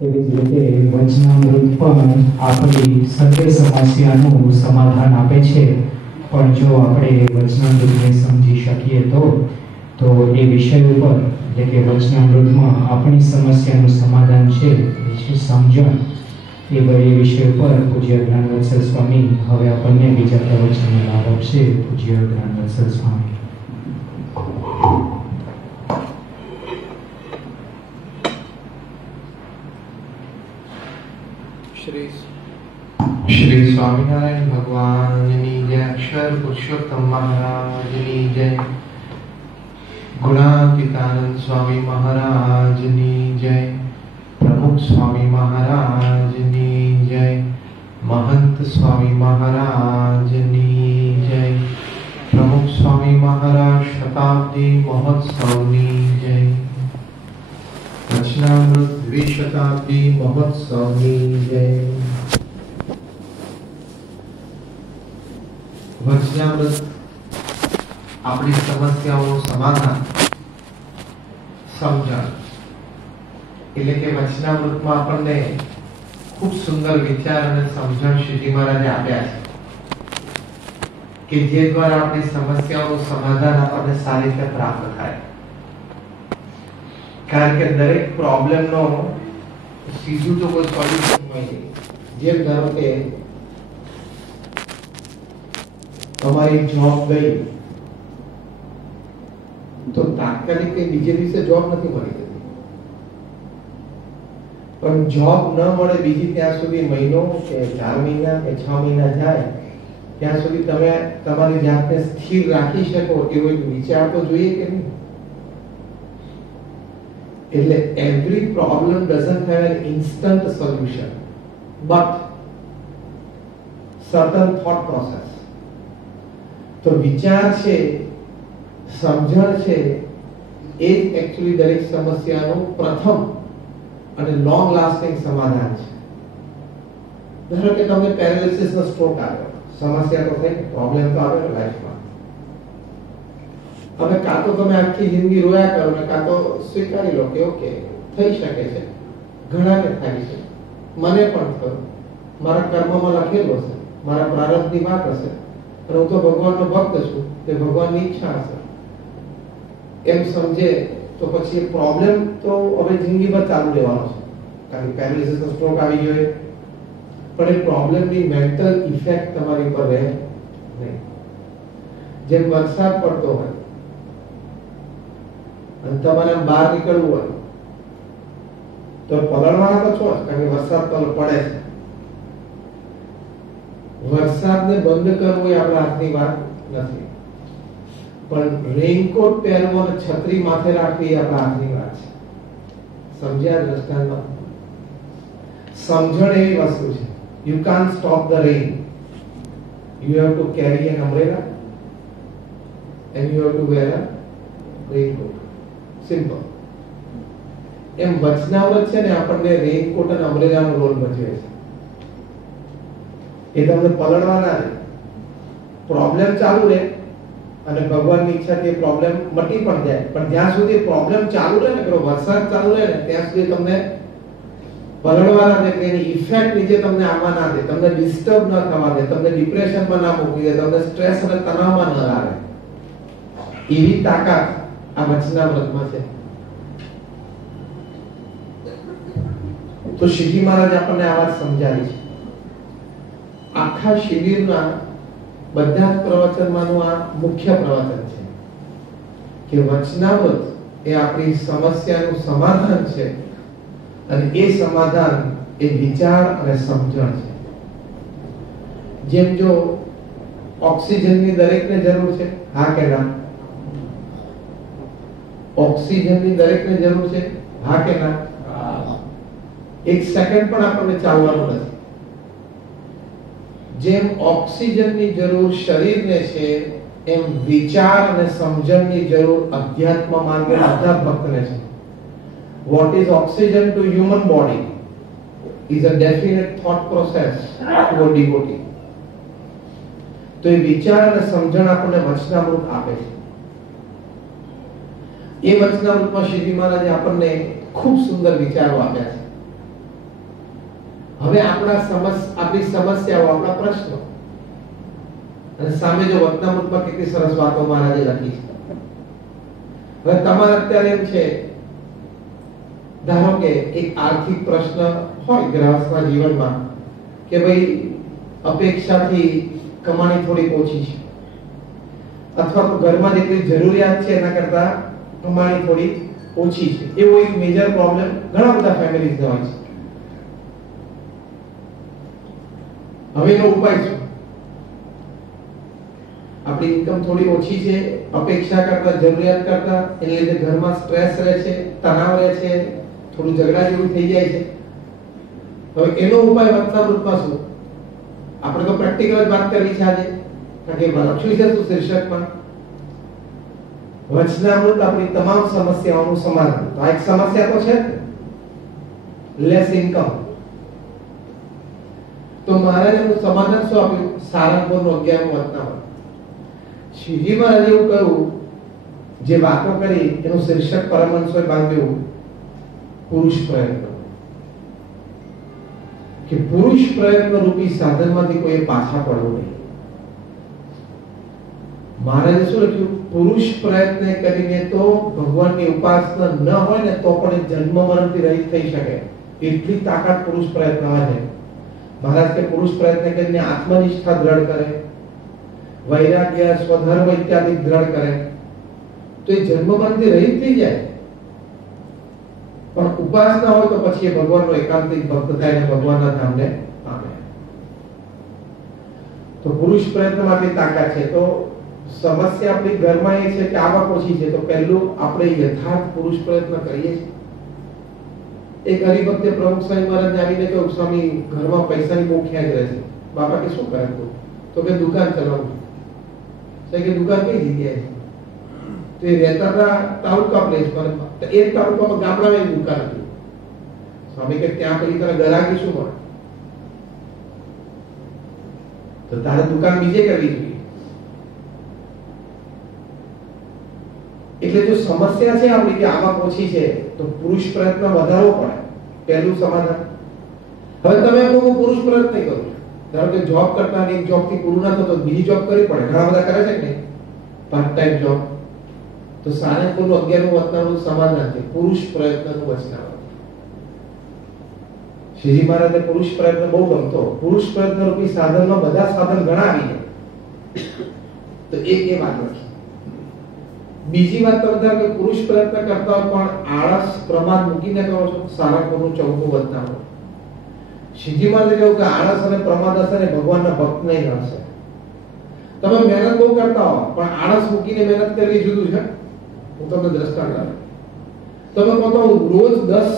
એવી જ રીતે વચનામૃત પણ આપણી સત્ય સમસ્યાનું સમાધાન આપે છે. પણ જો આપણે વચનામૃતને સમજી શકીએ તો એ વિષય ઉપર એટલે કે વચનામૃતમાં આપણી સમસ્યાનું સમાધાન છે સમજણ, એ વિષય ઉપર પૂજ્ય જ્ઞાનવત્સલ સ્વામી હવે આપણને બીજા પ્રવચનનો લાભ આપશે. પૂજ્ય જ્ઞાનવત્સલ સ્વામી. श्री स्वामीनारायण भगवाननी जय. अक्षर पुरुषोत्तम महाराजनी जय. गुणातीतानंद स्वामी महाराजनी जय. प्रमुख स्वामी महाराजनी जय. महंत स्वामी महाराजनी जय. प्रमुख स्वामी महाराज शताब्दी महोत्सवनी जय. वचनामृत द्विशताब्दी महोत्सवनी जय. वचनामृत अपनी समस्याओं समाधान समझण એટલે કે વચનામૃતમાં આપણને ખૂબ સુંદર વિચાર અને સમજણ શ્રીજી મહારાજે આપ્યા છે કે જે દ્વારા આપણી સમસ્યાઓનું સમાધાન આપણને સારી રીતે પ્રાપ્ત થાય. કારણ કે દરેક પ્રોબ્લેમનો સીધું તો કોઈ સોલ્યુશન હોય નહીં. જેમ ધારો કે તમારી જોબ ગઈ તો તાત્કાલિક કે બીજે દિવસે જોબ નથી મળી જતી, પણ જોબ ન મળે બીજી ત્યાં સુધી મહિનો કે 4 મહિના કે 6 મહિના જાય ત્યાં સુધી તમે તમારી જાતને સ્થિર રાખી શકો એવો એક વિચાર તો જોઈએ કે નહીં. એટલે every problem doesn't have an instant solution but certain thought process. तो विचार છે, સમજણ છે, એ एक्चुअली દરેક સમસ્યાનું પ્રથમ અને લોંગ લાસ્ટિંગ સમાધાન છે. ધારો કે તમને પેરાલિસિસ નો સ્ટ્રોક આવ્યો, સમસ્યા તો થઈ, પ્રોબ્લેમ તો આવ્યો લાઈફમાં. હવે કાં તો તમે આખી જિંદગી રોયા કરો ને કાં તો સ્વીકારી લો કે ઓકે થઈ શકે છે, ઘણાને થાય છે, મને પણ થયું, મારા કર્મમાં લખેલું હશે, મારા પ્રારબ્ધની વાત હશે, હું તો ભગવાનનો ભક્ત છું, તે ભગવાનની ઈચ્છા હશે એમ સમજે તો પછી પ્રોબ્લેમ તો હવે જિંદગીભર ચાલુ રહેવાનો છે. કારણ કે પેરાલિસિસનો સ્ટ્રોક આવી ગયો પણ એ પ્રોબ્લેમની મેન્ટલ ઇફેક્ટ તમારી પર રહે નહીં. જેમ વરસાદ પડતો હોય અને તમારે બહાર નીકળવું હોય તો પલળવાના તો છો જ, કારણ કે વરસાદ તો પડે છે. વરસાદને બંધ કરવો એ આપણા હાથની વાત નથી, પણ રેનકોટ પહેરવો અને છત્રી માથે રાખવી એ આપણા હાથની વાત છે. સમજ્યા દ્રષ્ટાંતમાં? સમજણ એવી વસ્તુ છે. You can't stop the rain. You have to carry an umbrella and you have to wear a raincoat. Simple. એમ વચનામૃત છે ને આપણને રેનકોટ અને અમ્બ્રેલાનો રોલ ભજવે છે. એ તમને પલળવાના રહે, પ્રોબ્લેમ ચાલુ રહે અને ભગવાનની ઈચ્છાથી પ્રોબ્લેમ મટી પણ જાય. પણ જ્યાં સુધી પ્રોબ્લેમ ચાલુ રહે ને, વરસાદ ચાલુ રહે ને ત્યાં સુધી તમને પલળવાના દે, એની ઇફેક્ટ નીચે તમને આવવા ના દે, તમને ડિસ્ટર્બ ન થવા દે, તમને ડિપ્રેશનમાં ના મૂકી દે, તમને સ્ટ્રેસ અને તણાવમાં ન લાવે. એવી તાકાત આ વચનામૃતમાં છે. તો શ્રીજી મહારાજ આપણને આ વાત સમજાવી છે. આખા શિબિરના બધા જ પ્રવચનમાંનું આ મુખ્ય પ્રવચન છે કે વચનામૃત એ આપણી સમસ્યાનું સમાધાન છે અને એ સમાધાન એ વિચાર અને સમજણ છે. જેમ જો ઓક્સિજનની દરેકને જરૂર છે, હા કે ના? ઓક્સિજનની દરેકને જરૂર છે, હા કે ના? એક સેકન્ડ પણ આપણને ચાલવાનું નથી. જેમ ઓક્સિજનની જરૂર શરીરને છે એમ વિચાર અને સમજણની જરૂર અધ્યાત્મ માર્ગે બધા ભક્તને છે. What is oxygen to human body is a definite thought process to a devotee. તો એ વિચાર અને સમજણ આપણને વચનામૃત આપે છે. એ વચનામૃતમાં શ્રીજી મહારાજે આપણને ખૂબ સુંદર વિચારો આપ્યા છે. હવે આપણી સમસ્યાઓ, આપણા પ્રશ્નો, અને સામે જો વતનામૃતમાં કેટલી સરસ વાતો મહારાજે લખી છે. હવે તમારે અત્યારે એમ છે, ધારો કે એક આર્થિક પ્રશ્ન હોય ગ્રાહકના જીવનમાં કે ભાઈ અપેક્ષાથી કમાણી થોડી ઓછી છે, અથવા તો ઘરમાં જેટલી જરૂરિયાત છે એના કરતા કમાણી થોડી ઓછી છે, એવો એક મેજર પ્રોબ્લેમ ઘણા બધા ફેમિલીઝને હોય છે. હવે એનો ઉપાય શું? આપણી ઇન્કમ થોડી ઓછી છે, અપેક્ષા કરતા જરૂરિયાત કરતા, એને લીધે ઘરમાં સ્ટ્રેસ રહે છે, તણાવ રહે છે, થોડું ઝઘડા જેવું થઈ જાય છે. હવે એનો ઉપાય વતનામૃતમાં શું? આપણે તો પ્રેક્ટિકલ જ વાત કરવી છે આજે, કારણ કે લખ્યું છે શું શીર્ષકમાં? વચનામૃત આપણી તમામ સમસ્યાઓનું સમાધાન. તો આ એક સમસ્યા તો છે, લેસ ઇન્કમ. તો મહારાજે એનું સમાધાન શું આપ્યું? સારંગપુરનું 11મું વચનામૃત. શ્રીજી મહારાજે એવું કહ્યું, જે વાતો કરી એનું શીર્ષક પરમહંસોએ બાંધ્યું પુરુષ પ્રયત્ન. કે પુરુષ પ્રયત્ન રૂપી સાધનમાંથી કોઈ પાછા પડવું નહીં. મહારાજે શું લખ્યું? પુરુષ પ્રયત્ન કરીને તો ભગવાનની ઉપાસના ન હોય ને તો પણ જન્મ મરણથી રહિત થઈ શકે, એટલી તાકાત પુરુષ પ્રયત્નમાં છે. મહારાજ કે પુરુષ પ્રયત્ન કરીને આત્મનિષ્ઠા દ્રઢ કરે, વૈરાગ્ય, સ્વધર્મ ઇત્યાદિ દ્રઢ કરે, તો એ જન્મ મરણથી રહિત થઈ જાય. પણ ઉપાસના હોય તો પછી એ ભગવાનનો એકાંતિક ભક્ત થાય અને ભગવાનના ધામને પામે. તો પુરુષ પ્રયત્નમાંથી તાકાત છે. તો સમસ્યા આપણી ઘરમાં એ છે કે આવક ઓછી છે, તો પહેલું આપણે યથાર્થ પુરુષ પ્રયત્ન કરીએ છીએ. એક હરિભક્તે પ્રમુખ સ્વામી મહારાજને આવીને કહ્યું, સ્વામી ઘરમાં પૈસાની બહુ ખેંચ રહે છે. બાપા કે શું કરે તું? તો કે દુકાન ચલાવું. કે દુકાન કઈ જગ્યાએ? તો એ રહેતા હતા તાલુકા પ્લેસ પર, તો એ તાલુકામાં ગામડામાં એક દુકાન હતી. સ્વામી કે ત્યાં પછી તને ગરાકી શું મળે? તો તારે દુકાન બીજે કરવી જોઈએ. એટલે જો સમસ્યા છે આપણી કે આવક ઓછી છે, તો પુરુષ પ્રયત્ન વધારવો પડે, પહેલું સમાધાન. હવે તમે કોઈ પુરુષ પ્રયત્ન કરો, ધારો કે જોબ કરતા એક જોબ થી પૂરું ના થતો બીજી જોબ કરવી પડે, ઘણા બધા કરે છે કે પાર્ટ ટાઈમ જોબ. તો સારંગપુરનું 11મું વચનામૃત સમાધાન છે પુરુષ પ્રયત્નનું વચનામૃત. શ્રીજી મહારાજે પુરુષ પ્રયત્ન બહુ ગમતો. પુરુષ પ્રયત્ન રૂપી સાધનમાં બધા સાધન ઘણા આવી જાય. તો એક એ વાત લખી. બીજી વાત તો કે પુરુષ પ્રયત્ન કરતા હોય પણ આળસ, પ્રમાદ મૂકીને કરો છો. સારંગપુરનું 4મું વચનામૃત. શ્રીજી મહારાજે કહ્યું કે આળસ અને પ્રમાદ હશે ને ભગવાનના ભક્ત નહીં હશે. તમે મહેનત બહુ કરતા હો પણ આળસ મૂકીને મહેનત કરવી જુદું છે. હું તમને દ્રષ્ટાંત આપું. તમે કહો તો રોજ 10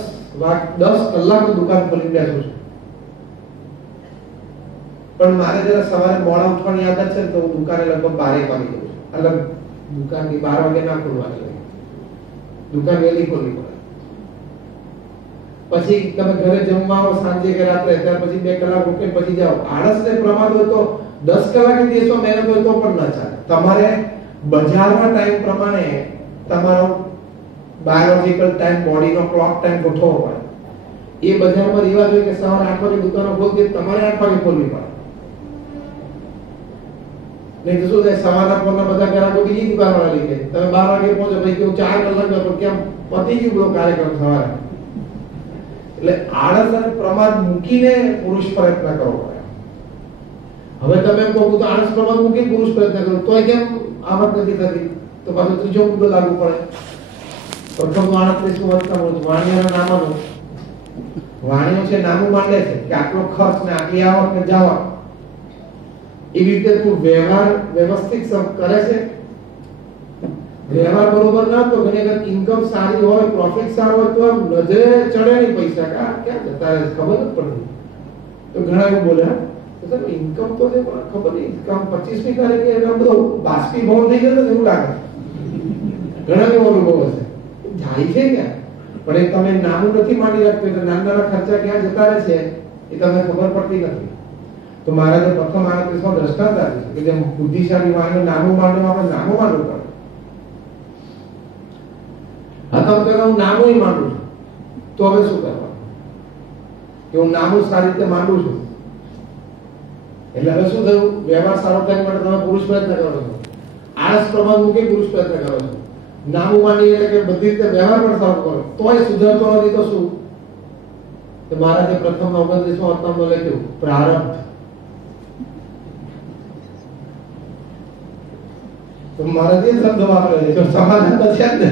કલાક દુકાન ખોલી બેસું છું, પણ મારે જરા સવારે મોડા ઉઠવાની આદત છે તો હું દુકાને લગભગ 12 વાગે જઉં છું. અલગ દુકાનની 12 વાગે ના ખોલવાની હોય, દુકાન વહેલી ખોલવી પડે. પછી તમે ઘરે જમવા આવો સાંજે કે રાત્રે, ત્યાર પછી 2 કલાક ઉઠીને પછી જાઓ. આળસ ને પ્રમાદ હોય તો 10 કલાકની દિવસો મહેનત હોય તો પણ ના ચાલે. તમારે બજારમાં ટાઈમ પ્રમાણે તમારો બાયોલોજિકલ ટાઈમ, બોડીનો ક્લોક ટાઈમ ગોઠવવો પડે. એ બજારમાં રિવાજ હોય કે સવારે 8 વાગે દુકાનો ખોલતી, તમારે 8 વાગે ખોલવી પડે. નહીં તો શું થાય, સવારના પોરના બધા ગ્રાહકો બીજી દુકાનવાળા લઈ જાય. તમે 12 વાગે પહોંચો, ભાઈ કેવું 4 કલાક તો કેમ પતી ગયું બધો કાર્યક્રમ સવારે. એટલે આળસ અને પ્રમાદ મૂકીને પુરુષ પ્રયત્ન કરવો પડે. હવે તમે કહો તો આળસ પ્રમાદ મૂકીને પુરુષ પ્રયત્ન કરો તોય કેમ આવક નથી થતી? તો પાછો ત્રીજો મુદ્દો લાગુ પડે. પ્રથમ 38મું વચનામૃત વાણિયાના નામાનું. વાણિયો છે નામું માંડે છે કે આટલો ખર્ચ ને આટલી આવક ને જાવક. એવી રીતે તું વ્યવહાર વ્યવસ્થિત કરે છે. વ્યવહાર બરોબર ના તો ઘણી વખત ઇન્કમ સારી હોય, પ્રોફિટ સારો હોય તો આમ નજરે ચડે નહીં પૈસા, ક્યાં જતા રહે ખબર જ પડતી. તો ઘણા એવું બોલે, સર ઇન્કમ તો છે પણ ખબર નહીં કામ 25મી તારીખે એનો બધો બાષ્પીભવન થઈ જતો એવું લાગે. ઘણા એવો અનુભવ હશે. જાય છે ક્યાં? પણ એ તમે નામું નથી માંડી રાખતું એટલે નાના ખર્ચા ક્યાં જતા રહે છે એ તમને ખબર પડતી નથી. તો મહારાજે પ્રથમ 38માં દ્રષ્ટાંત આપ્યું છે કે જેમ બુદ્ધિશાળી વાણીઓ નામું માંડવા આપણે નામું માંડવું પડે. હા, તમે કહો હું નામું માંડું છું, તો હવે શું કરવાનું? કે હું નામું સારી રીતે માંડું છું, એટલે હવે શું થયું? વ્યવહાર સારો થાય માટે તમે પુરુષ પ્રયત્ન કરો છો, આળસ પ્રમાણ મૂકી પુરુષ પ્રયત્ન કરો છો, નામું માંડી એટલે કે બધી રીતે વ્યવહાર પણ સારો કરો, તોય સુધરતો નથી. તો શું? તો મહારાજે પ્રથમ 29મા અધ્યાયમાં લખ્યું પ્રારબ્ધ. તો મહારાજે શબ્દ વાપરે છે, જો સમાધાન તો છે જ ને.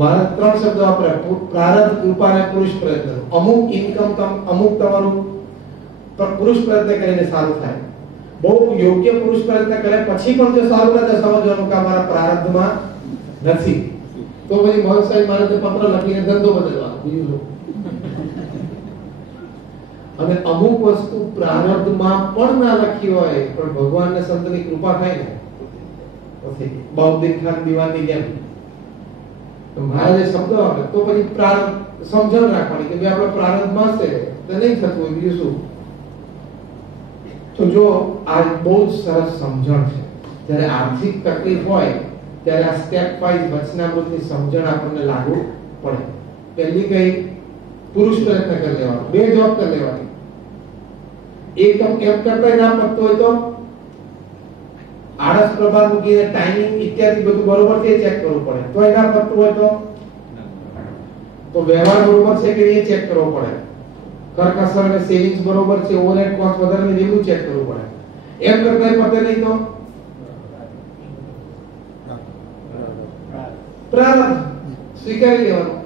મહારાજ 3 શબ્દ વાપર્યા: પ્રારબ્ધ, કૃપા અને પુરુષ પ્રયત્ન. અમુક ઇન્કમ અમુક તમારું પુરુષ પ્રયત્ન કરીને સારું થાય. બહુ યોગ્ય પુરુષ પ્રયત્ન કરે પછી પણ જો સારું ના થાય, સમજવાનું કે મારા પ્રારબ્ધમાં નથી. તો પછી મહંત સાહેબ મહારાજે પત્ર લખીને ધંધો બદલવાનો, બીજું શું? અને અમુક વસ્તુ પ્રારબ્ધમાં પણ ના લખી હોય પણ ભગવાનને સંતની કૃપા થાય ને પછી બૌદ્ધિક ખાન દીવાની જેમ તો મહારાજે શબ્દ વાપરે. તો પછી પ્રારબ્ધ સમજણ રાખવાની કે ભાઈ આપણે પ્રારબ્ધમાં છે તો નહીં થતું હોય, બીજું શું? તો જો આ બહુ જ સરસ સમજણ છે. જ્યારે આર્થિક તકલીફ હોય ત્યારે આ સ્ટેપ વાઇઝ વચનામૃતની સમજણ આપણને લાગુ પડે. પહેલી કઈ? પુરુષ પ્રયત્ન કરી લેવાનો, 2 જોબ કરી લેવાની. એક તો કેમ કરતા ના પડતું હોય તો આળસ પ્રભાવ મૂકીને ટાઈમિંગ ઇત્યાદિ બધું બરોબર છે ચેક કરવું પડે. તો એના પડતું હોય તો વ્યવહાર બરોબર છે કે એ ચેક કરવો પડે. કરકસર અને સેવિંગ્સ બરોબર છે, ઓવરહેડ કોસ્ટ વધારે ને એવું ચેક કરવું પડે. એમ કરતા પતે નહીં તો પ્રારબ્ધ સ્વીકારી લેવાનું.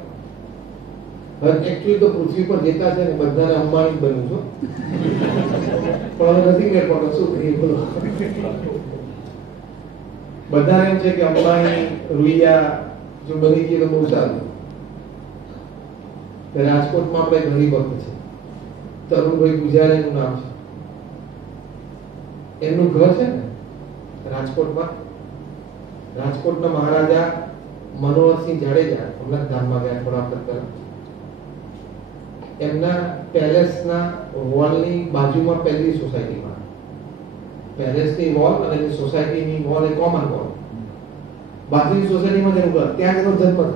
એકચ્યુઅલી તો પૃથ્વી પર જેતા છે ને બધાને અંબાણી બન્યું છું, પણ હવે નથી મેળ પડતો. શું કરીએ બોલો? બધા એમ છે કે અંબાણી રૂપિયા જો બની ગઈ તો બહુ સારું. રાજકોટમાં આપણે ઘણી ભક્ત છે, તરુણભાઈ પૂજારીનું નામ છે, એમનું ઘર છે ને રાજકોટમાં. રાજકોટના મહારાજા મનોહરસિંહ જાડેજા હમણાં ધામમાં ગયા થોડા વખત પહેલા. એમના પેલેસના વોલની બાજુમાં પહેલી સોસાયટીમાં, પેલેસની વોલ અને એની સોસાયટીની વોલ એ કોમન વોલ, બાજુની સોસાયટીમાં જેનું ઘર, ત્યાં એનો જન્મ થયો.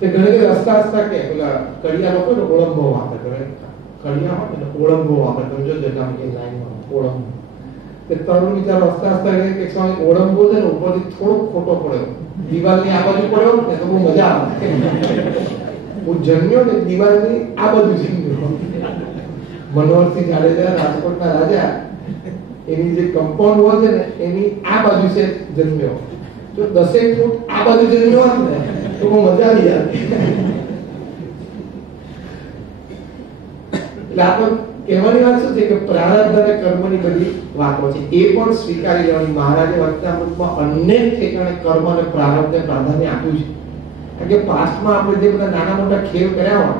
તે ઘણી રસ્તા રસ્તા કે પેલા કડિયા લોકો ને ઓળંબો વાપરે કરે, કડિયા હોય ને ઓળંબો વાપરે તમે જો જગ્યામાં એ લાઈનમાં ઓળંબો. તે તરુણ વિચાર રસ્તા રસ્તા કે સ્વામી ઓળંબો છે ને ઉપરથી થોડો ખોટો પડ્યો, દિવાલની આ બાજુ પડ્યો ને તો બહુ મજા આવે. હું જન્મ્યો ને દિવાલની આ બાજુ જન્મ્યો. મનોહરસિંહ જાડેજા રાજકોટના રાજા, એની જે કમ્પાઉન્ડ વોલ છે ને એની આ બાજુ છે જન્મ્યો. જો 10 ફૂટ આ બાજુ જન્મ્યો હોત ને તો બહુ મજા આવી જાય. એટલે આપણે કહેવાની વાત શું છે કે પ્રારબ્ધ અને કર્મની બધી વાતો છે એ પણ સ્વીકારી લેવાની. મહારાજે વચનામૃતમાં અનેક ઠેકાણે કર્મ અને પ્રારબ્ધને પ્રાધાન્ય આપ્યું છે. કારણ કે પાસ્ટમાં આપણે જે બધા નાના મોટા ખેલ કર્યા હોય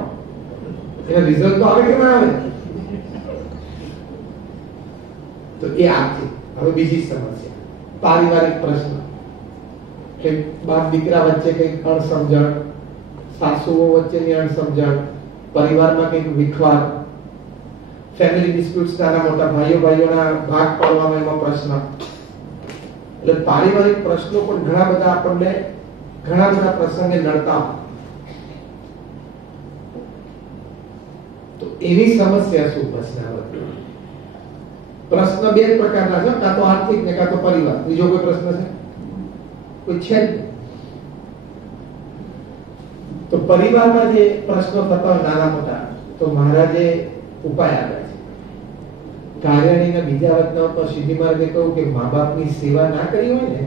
એના રિઝલ્ટ તો આવે કે ના આવે? તો એ આપશે. હવે બીજી સમસ્યા, પારિવારિક પ્રશ્ન કે બાપ દીકરા વચ્ચે કંઈક અણસમજણ, સાસુઓ વચ્ચેની અણસમજણ, પરિવારમાં કંઈક વિખવાદ, ફેમિલી ડિસ્પ્યુટ્સ, નાના મોટા ભાઈઓના ભાગ પાડવામાં એમાં પ્રશ્ન. એટલે પારિવારિક પ્રશ્નો પણ ઘણા બધા આપણને ઘણા બધા પ્રસંગે નડતા હોય. તો એની સમસ્યા શું? પ્રશ્ન 2 પ્રકારના છે, કાં તો આર્થિક ને કાં તો પરિવાર. બીજો કોઈ પ્રશ્ન છે? કોઈ છે જ. તો પરિવારમાં જે પ્રશ્નો થતા હોય નાના મોટા, તો મહારાજે ઉપાય આપ્યા છે. કાર્યણીના બીજા વચનામાં સીધી માર્ગે કહ્યું કે મા બાપની સેવા ના કરી હોય ને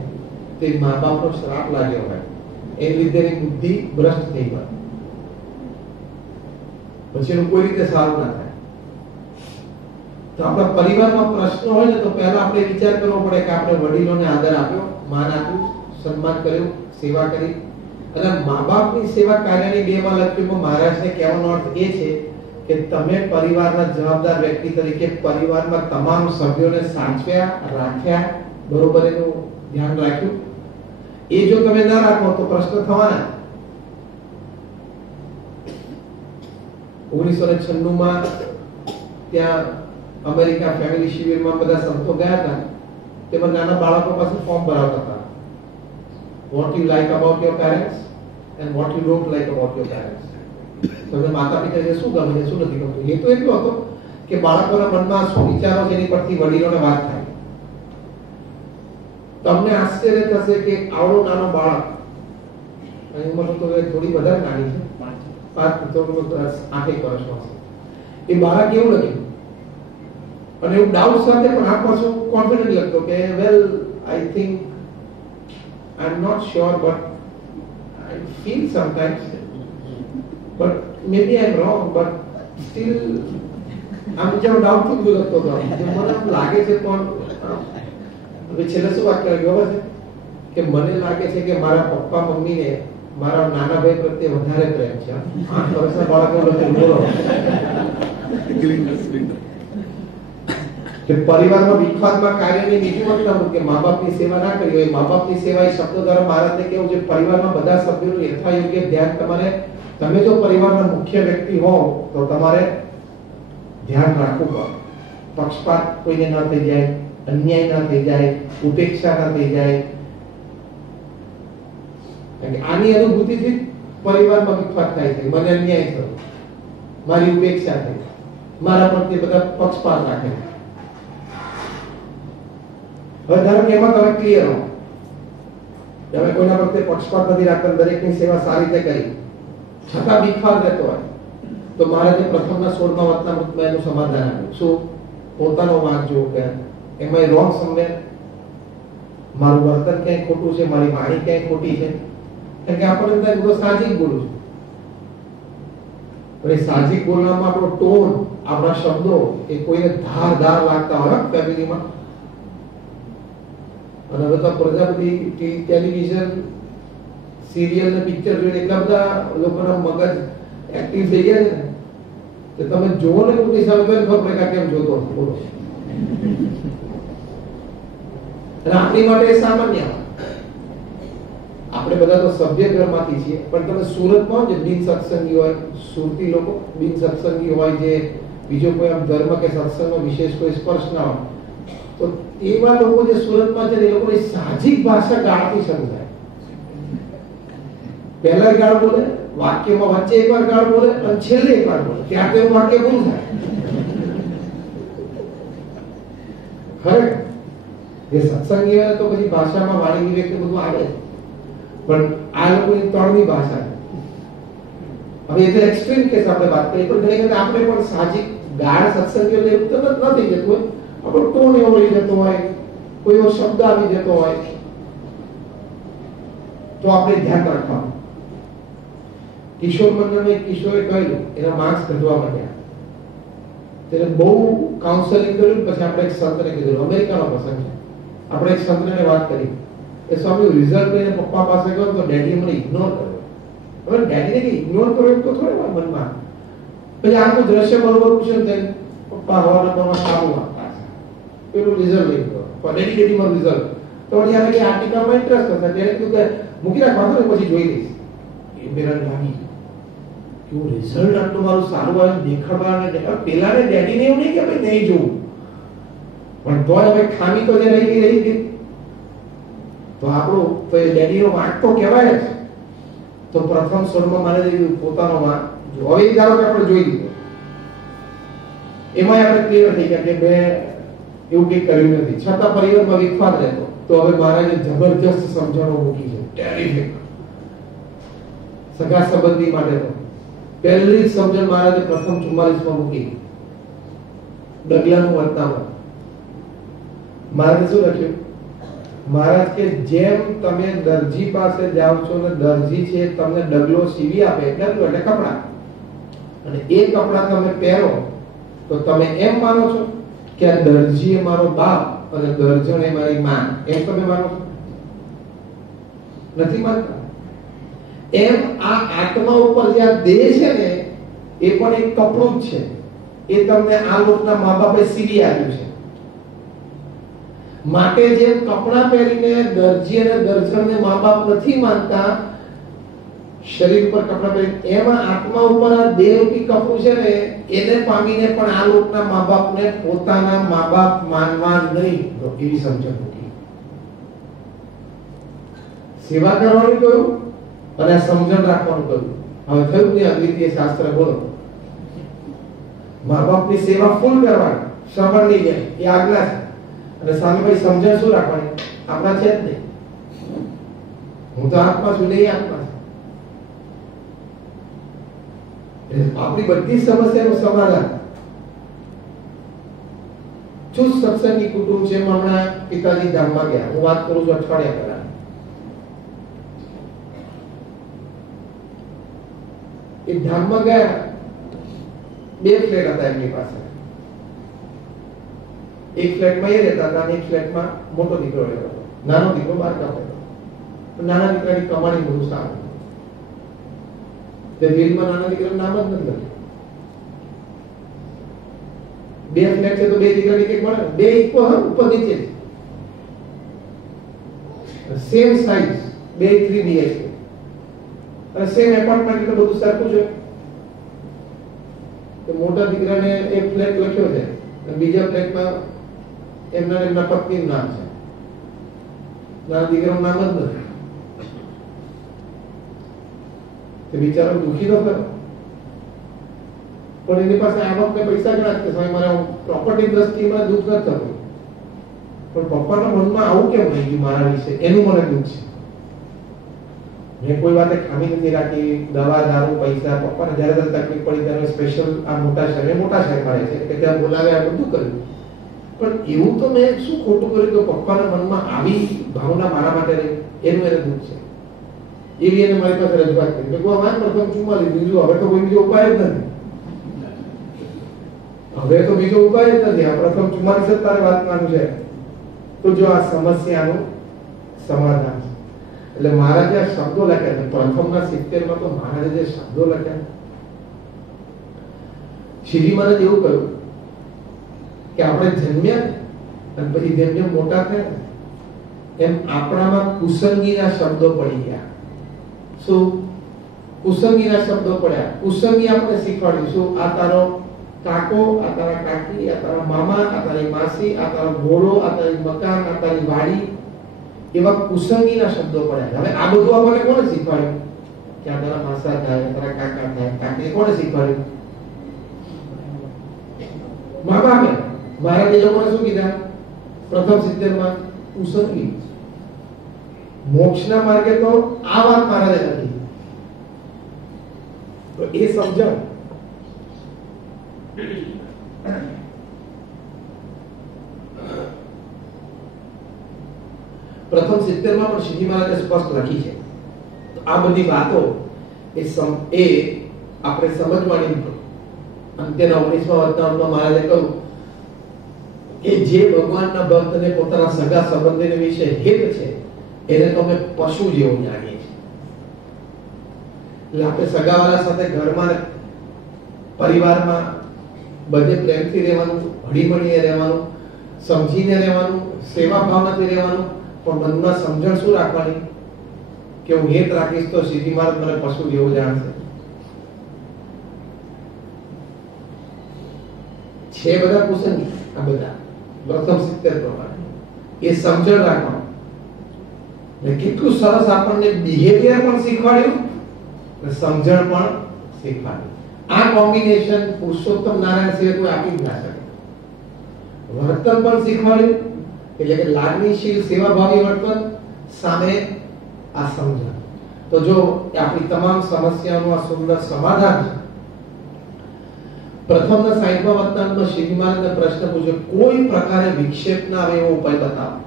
તે મા બાપનો શ્રાપ લાગ્યો હોય, એ લીધે બુદ્ધિ ભ્રષ્ટ થઈ હોય, પછી એનું કોઈ રીતે સારું ના થાય. તો આપણા પરિવારમાં પ્રશ્નો હોય ને તો પહેલા આપણે વિચાર કરવો પડે કે આપણે વડીલોને આદર આપ્યો, માન આપ્યું, સન્માન કર્યું, સેવા કરી. અને મા બાપની સેવા કાર્યની 2 માં લખ્યું. મહારાજને કહેવાનો અર્થ એ છે કે તમે પરિવારના જવાબદાર વ્યક્તિ તરીકે પરિવારમાં તમામ સભ્યોને સાચવ્યા, રાખ્યા, બરોબર એનું ધ્યાન રાખ્યું. એ જો તમે ના રાખો તો પ્રશ્ન થવાના. 1996 માં ત્યાં અમેરિકા ફેમિલી શિબિરમાં બધા સંતો ગયા હતા. તેમાં નાના બાળકો પાસે ફોર્મ ભરાવતા હતા. What you like about your parents and what you don't like about your parents. તમને માતા પિતા જે શું ગમે છે શું નથી ગમતું, એ તો એટલો હતો કે બાળકોના મનમાં શું વિચારો છે એની પરથી વડીલોને વાત થાય. તમને આશ્ચર્ય થશે કે આવડો નાનો બાળક, અને ઉંમર તો થોડી વધારે નાની છે, 8 વર્ષનો હશે, એ બાળક કેવું લખ્યું અને એવું ડાઉટ સાથે પણ આ પાછો કોન્ફિડન્ટ લખતો કે well I think I am not sure but I feel sometimes but maybe I am wrong but still આમ જેવો ડાઉટ થી બધું લખતો હતો. મને આમ લાગે છે પણ હવે છેલ્લે શું વાત કરે ખબર છે કે મને લાગે છે કે મારા પપ્પા મમ્મીને મારા નાના ભાઈ પ્રત્યે વધારે પ્રેમ છે. 8 વર્ષના બાળકો બોલો કે પરિવારમાં વિખવાદમાં કાર્યની બીજું મતલબ કે મા-બાપની સેવા ના કરી હોય. મા-બાપની સેવા એ શબ્દ દ્વારા મહારાજને કેવું છે, પરિવારમાં બધા સભ્યોનું યથાયોગ્ય ધ્યાન તમારે, તમે જો પરિવારના મુખ્ય વ્યક્તિ હોવ તો તમારે ધ્યાન રાખવું પડે. પક્ષપાત કોઈને ન થઈ જાય, અન્યાય ન થઈ જાય, ઉપેક્ષા ન થઈ જાય. આની અનુભૂતિથી પરિવારમાં વિખવાદ થાય છે. મને અન્યાય થયો, મારી ઉપેક્ષા થઈ, મારા પ્રત્યે બધા પક્ષપાત રાખે. હવે ધારો કે એમાં તમે ક્લિયર હો, તમે કોઈના પ્રત્યે પક્ષપાત નથી રાખતા, દરેકની સેવા સારી રીતે કરી, છતાં વિખવાદ રહેતો હોય તો મહારાજે પ્રથમના 16મા વચનામૃતમાં એનું સમાધાન આપ્યું. શું? પોતાનો વાંક જો કે એમાં રોંગ સમવેર, મારું વર્તન ક્યાંય ખોટું છે, મારી વાણી ક્યાંય ખોટી છે, કારણ કે આપણને ત્યાં બધું સાહજિક બોલું છું. અને સાહજિક બોલવામાં આપણો ટોન, આપણા શબ્દો એ કોઈને ધારદાર લાગતા હોય ફેમિલીમાં. અને હવે તો પ્રજાપતિ ટેલિવિઝન સિરિયલ ને પિક્ચર જોઈને એટલા બધા લોકોના મગજ એક્ટિવ થઈ ગયા છે ને કે તમે જોવો ને કોઈ સામે તો ખબર પડે કે કેમ જોતો હતો. બોલો. અને આપણી માટે સામાન્ય, આપણે બધા તો સભ્ય ઘરમાંથી છીએ, પણ તમે સુરતમાં જે બિન સત્સંગી હોય, સુરતી લોકો બિન સત્સંગી હોય, જે બીજો કોઈ આમ ધર્મ કે સત્સંગનો વિશેષ કોઈ સ્પર્શ ના હોય, તો એવા લોકો જે સુરતમાં છે એ લોકોની સાહજિક ભાષા ગાળથી શરૂ થાય. પહેલા ગાળ બોલે, વાક્યમાં વચ્ચે એકવાર ગાળ બોલે અને છેલ્લે એકવાર બોલે, ત્યાં તેવું વાક્ય પૂરું થાય. ખરેખર જે સત્સંગી હોય તો પછી ભાષામાં વાણી વિવેક બધું આવે, પણ આ લોકોની ત્રણની ભાષા છે. હવે એ તો એક્સ્ટ્રીમ કેસ આપણે વાત કરીએ, પણ ઘણી વખત આપણે પણ સાહજિક ગાળ સત્સંગીઓ લેવું તો ન થઈ જતું હોય, આપણો ટોન એવો રહી જતો હોય, કોઈ એવો શબ્દ આવી જતો હોય, તો આપણે ધ્યાન રાખવાનું. કિશોર મંડળમાં એક કિશોરે કહ્યું, એના માર્ક્સ ઘટવા માંડ્યા, તેને બહુ કાઉન્સેલિંગ કર્યું, પછી આપણે એક સંતને કીધું, અમેરિકાનો પ્રસંગ છે, આપણે એક સંતને વાત કરી, એ સ્વામી રિઝલ્ટ લઈને પપ્પા પાસે ગયો તો ડેડી મને ઇગ્નોર કર્યો. હવે ડેડીને કે ઇગ્નોર કર્યો તો થોડી વાર મનમાં, પછી આખું દ્રશ્ય બરોબર પૂછ્યું ને પપ્પા હવાના પરમાં સારું આપતા છે, પેલું રિઝલ્ટ લઈ ગયો, ડેડી મારું રિઝલ્ટ તો યાર કે આર્ટિકલમાં ઇન્ટરેસ્ટ હતા, ત્યારે કીધું કે મૂકી રાખવાનું પછી જોઈ લઈશ. એ મેરા લાગી કે રિઝલ્ટ આટલું મારું સારું આવ્યું દેખાડવા, પેલાને ડેડીને એવું નહીં કે ભાઈ નહીં જોવું, પણ તો હવે ખામી તો જે રહી ગઈ તો આપણો તો એ ડેડીનો વાંક તો કહેવાય જ. તો પ્રથમ સ્વરમાં મારે પોતાનો વાંક હવે ધારો કે આપણે જોઈ લીધો, એમાં આપણે ક્લિયર થઈ ગયા કે મેં એવું કંઈ કર્યું નથી, છતાં પરિવારમાં વિખવાદ રહેતો, તો હવે મહારાજે જબરજસ્ત સમજણો મૂકી છે, ટેરિફિક. સગા સંબંધી માટે તો પહેલી જ સમજણ મહારાજે પ્રથમ 44માં મૂકી, ડગલાનું વર્તાવરણ. મહારાજે શું લખ્યું? મહારાજ કે જેમ તમે દરજી પાસે જાઓ છો ને દરજી છે તમને ડગલો સીવી આપે, ડગલો એટલે કપડા, અને એ કપડા તમે પહેરો તો તમે એમ માનો છો કે આ દરજી એ મારો બાપ અને દર્જણ એ મારી માં, એમ તમે માનો છો? નથી માનતા. એમ આ આત્મા ઉપર જે આ દેહ છે ને એ પણ એક કપડું જ છે, એ તમને આ લોકના મા બાપે સીવી આપ્યું છે. માટે જે કપડા પહેરીને દરજી અને દર્જણને મા બાપ નથી માનતા, શરીર પર કપડા પહેરીને, એમાં આત્મા ઉપર આ દેહરૂપી કપડું છે ને એને પામીને પણ આ લોકના મા બાપને પોતાના મા બાપ માનવા નહીં, એવી સમજણ મૂકી. સેવા કરવાનું કહ્યું અને સમજણ રાખવાનું કહ્યું. હવે થયું ને અદ્વિતીય શાસ્ત્ર બોલો. મા બાપની સેવા ફૂલ કરવાની, શ્રવણ નહીં જાય એ આજ્ઞા છે. અને સામે ભાઈ સમજણ શું રાખવાની? આપણા છે જ નહીં. હું તો આત્મા છું, નહીં આત્મા છે. આપણી બધી સમસ્યાનું સમાધાન ચુસ્ત સત્સંગી કુટુંબ છે. હમણાં પિતાજી ધામમાં ગયા, હું વાત કરું છું અઠવાડિયા પહેલા. એ ધામમાં ગયા, 2 ફ્લેટ હતા એમની પાસે. એક ફ્લેટમાં એ રહેતા હતા અને એક ફ્લેટમાં મોટો દીકરો રહેતો હતો. નાનો દીકરો બહાર ગામ હતો. નાના દીકરાની કમાણી બહુ સારી. તે વિલમાં નાના દીકરાનું નામ જ નથી લખ્યું. 2 ફ્લેટ છે તો 2 દીકરાની એક મળે, 2 ઇક્વલ ઉપર નીચે સેમ સાઇઝ, 2 3 BHK અને સેમ એપાર્ટમેન્ટ એટલે બધું સરખું છે. તો મોટા દીકરાને એક ફ્લેટ લખ્યો છે અને બીજા ફ્લેટમાં એમના પત્નીનું નામ છે. નાના દીકરાનું નામ જ નથી. તે બિચારો દુખી તો ખરો, પણ એની પાસે આવક ને પૈસા ઘણા છે. સ્વામી મારા પ્રોપર્ટી દ્રષ્ટિમાં દુઃખ નથી થતું, પણ પપ્પાના મનમાં આવું કેમ થઈ ગયું મારા વિશે, એનું મને દુઃખ છે. મેં કોઈ વાતે ખામી નથી રાખી. દવા, દારૂ, પૈસા, પપ્પાને જ્યારે તકલીફ પડી ત્યારે સ્પેશિયલ આ મોટા શહેરમાં રહે છે કે ત્યાં બોલાવે, આ બધું કર્યું. પણ એવું તો મેં શું ખોટું કર્યું કે પપ્પાના મનમાં આવી ભાવના મારા માટે રહી? એનું એને દુઃખ છે. એવી એને મારી પાસે રજૂઆત કરી કે પ્રથમ 44, બીજું હવે તો કોઈ બીજો ઉપાય જ નથી. હવે તો બીજો ઉપાય જ નથી. આ પ્રથમ 44 જ તારે વાત કરવાનું છે. તો જો આ સમસ્યાનું સમાધાન છે. એટલે મહારાજે આ શબ્દો લખ્યા છે. પ્રથમના 70 તો મહારાજે જે શબ્દો લખ્યા, શ્રીજી મહારાજ એવું કહ્યું કે આપણે જન્મ્યા અને પછી જેમ જેમ મોટા થયા એમ આપણામાં કુસંગીના શબ્દો પડી ગયા. શું? કુસંગીના શબ્દો પડ્યા. કુસંગી આપણે શીખવાડ્યું. શું? આ તારો કાકો, આ તારા કાકી, આ તારા મામા, આ તારી માસી, આ તારો ઘોડો, આ તારી મકાન, આ તારી વાડી, એવા કુસંગીના શબ્દો પડ્યા. હવે આ બધું આપણને કોણે શીખવાડ્યું? કે આ તારા માસા થાય, તારા કાકા થાય, કાકી કોણે શીખવાડ્યું? મા બાપે. મહારાજે લોકોને શું કીધા? પ્રથમ 70 કુસંગી. મોક્ષના માર્ગે તો આ વાત મહારાજે નથી. તો એ સમજણ પ્રથમ 70 પણ શ્રીજી મહારાજે સ્પષ્ટ લખી છે. તો આ બધી વાતો એ આપણે સમજવાની. અંત્યના 19મા વચનામૃતમાં મહારાજે કહ્યું કે જે ભગવાનના ભક્તને પોતાના સગા સંબંધીને વિશે હિત છે એને તો અમે પશુ જેવું જાણીએ છીએ. એટલે આપણે સગાવાળા સાથે ઘરમાં, પરિવારમાં બધે પ્રેમથી રહેવાનું, હળીમળીને રહેવાનું, સમજીને રહેવાનું, સેવા ભાવનાથી રહેવાનું. પણ મનમાં સમજણ શું રાખવાની? કે હું હિત રાખીશ તો શ્રીજી મહારાજ મને પશુ જેવું જાણશે. છે બધા કુસંગી. આ બધા પ્રથમ 70 પ્રમાણે એ સમજણ રાખવાનું. કેટલું સરસ આપણને બિહેવિયર પણ શીખવાડ્યું અને સમજણ પણ શીખવાડ્યું. આ કોમ્બિનેશન પુરુષોત્તમ નારાયણ સિવાય કોઈ આપી જ ના શકે. વર્તન પણ શીખવાડ્યું, એટલે કે લાગણીશીલ સેવાભાવી વર્તન સામે આ સમજણ. તો જો આપણી તમામ સમસ્યાઓનું આ સુંદર સમાધાન છે. પ્રથમના 60મા વચનામૃતમાં શ્રીજી મહારાજને પ્રશ્ન પૂછ્યો, કોઈ પ્રકારે વિક્ષેપ ના આવે એવો ઉપાય બતાવો.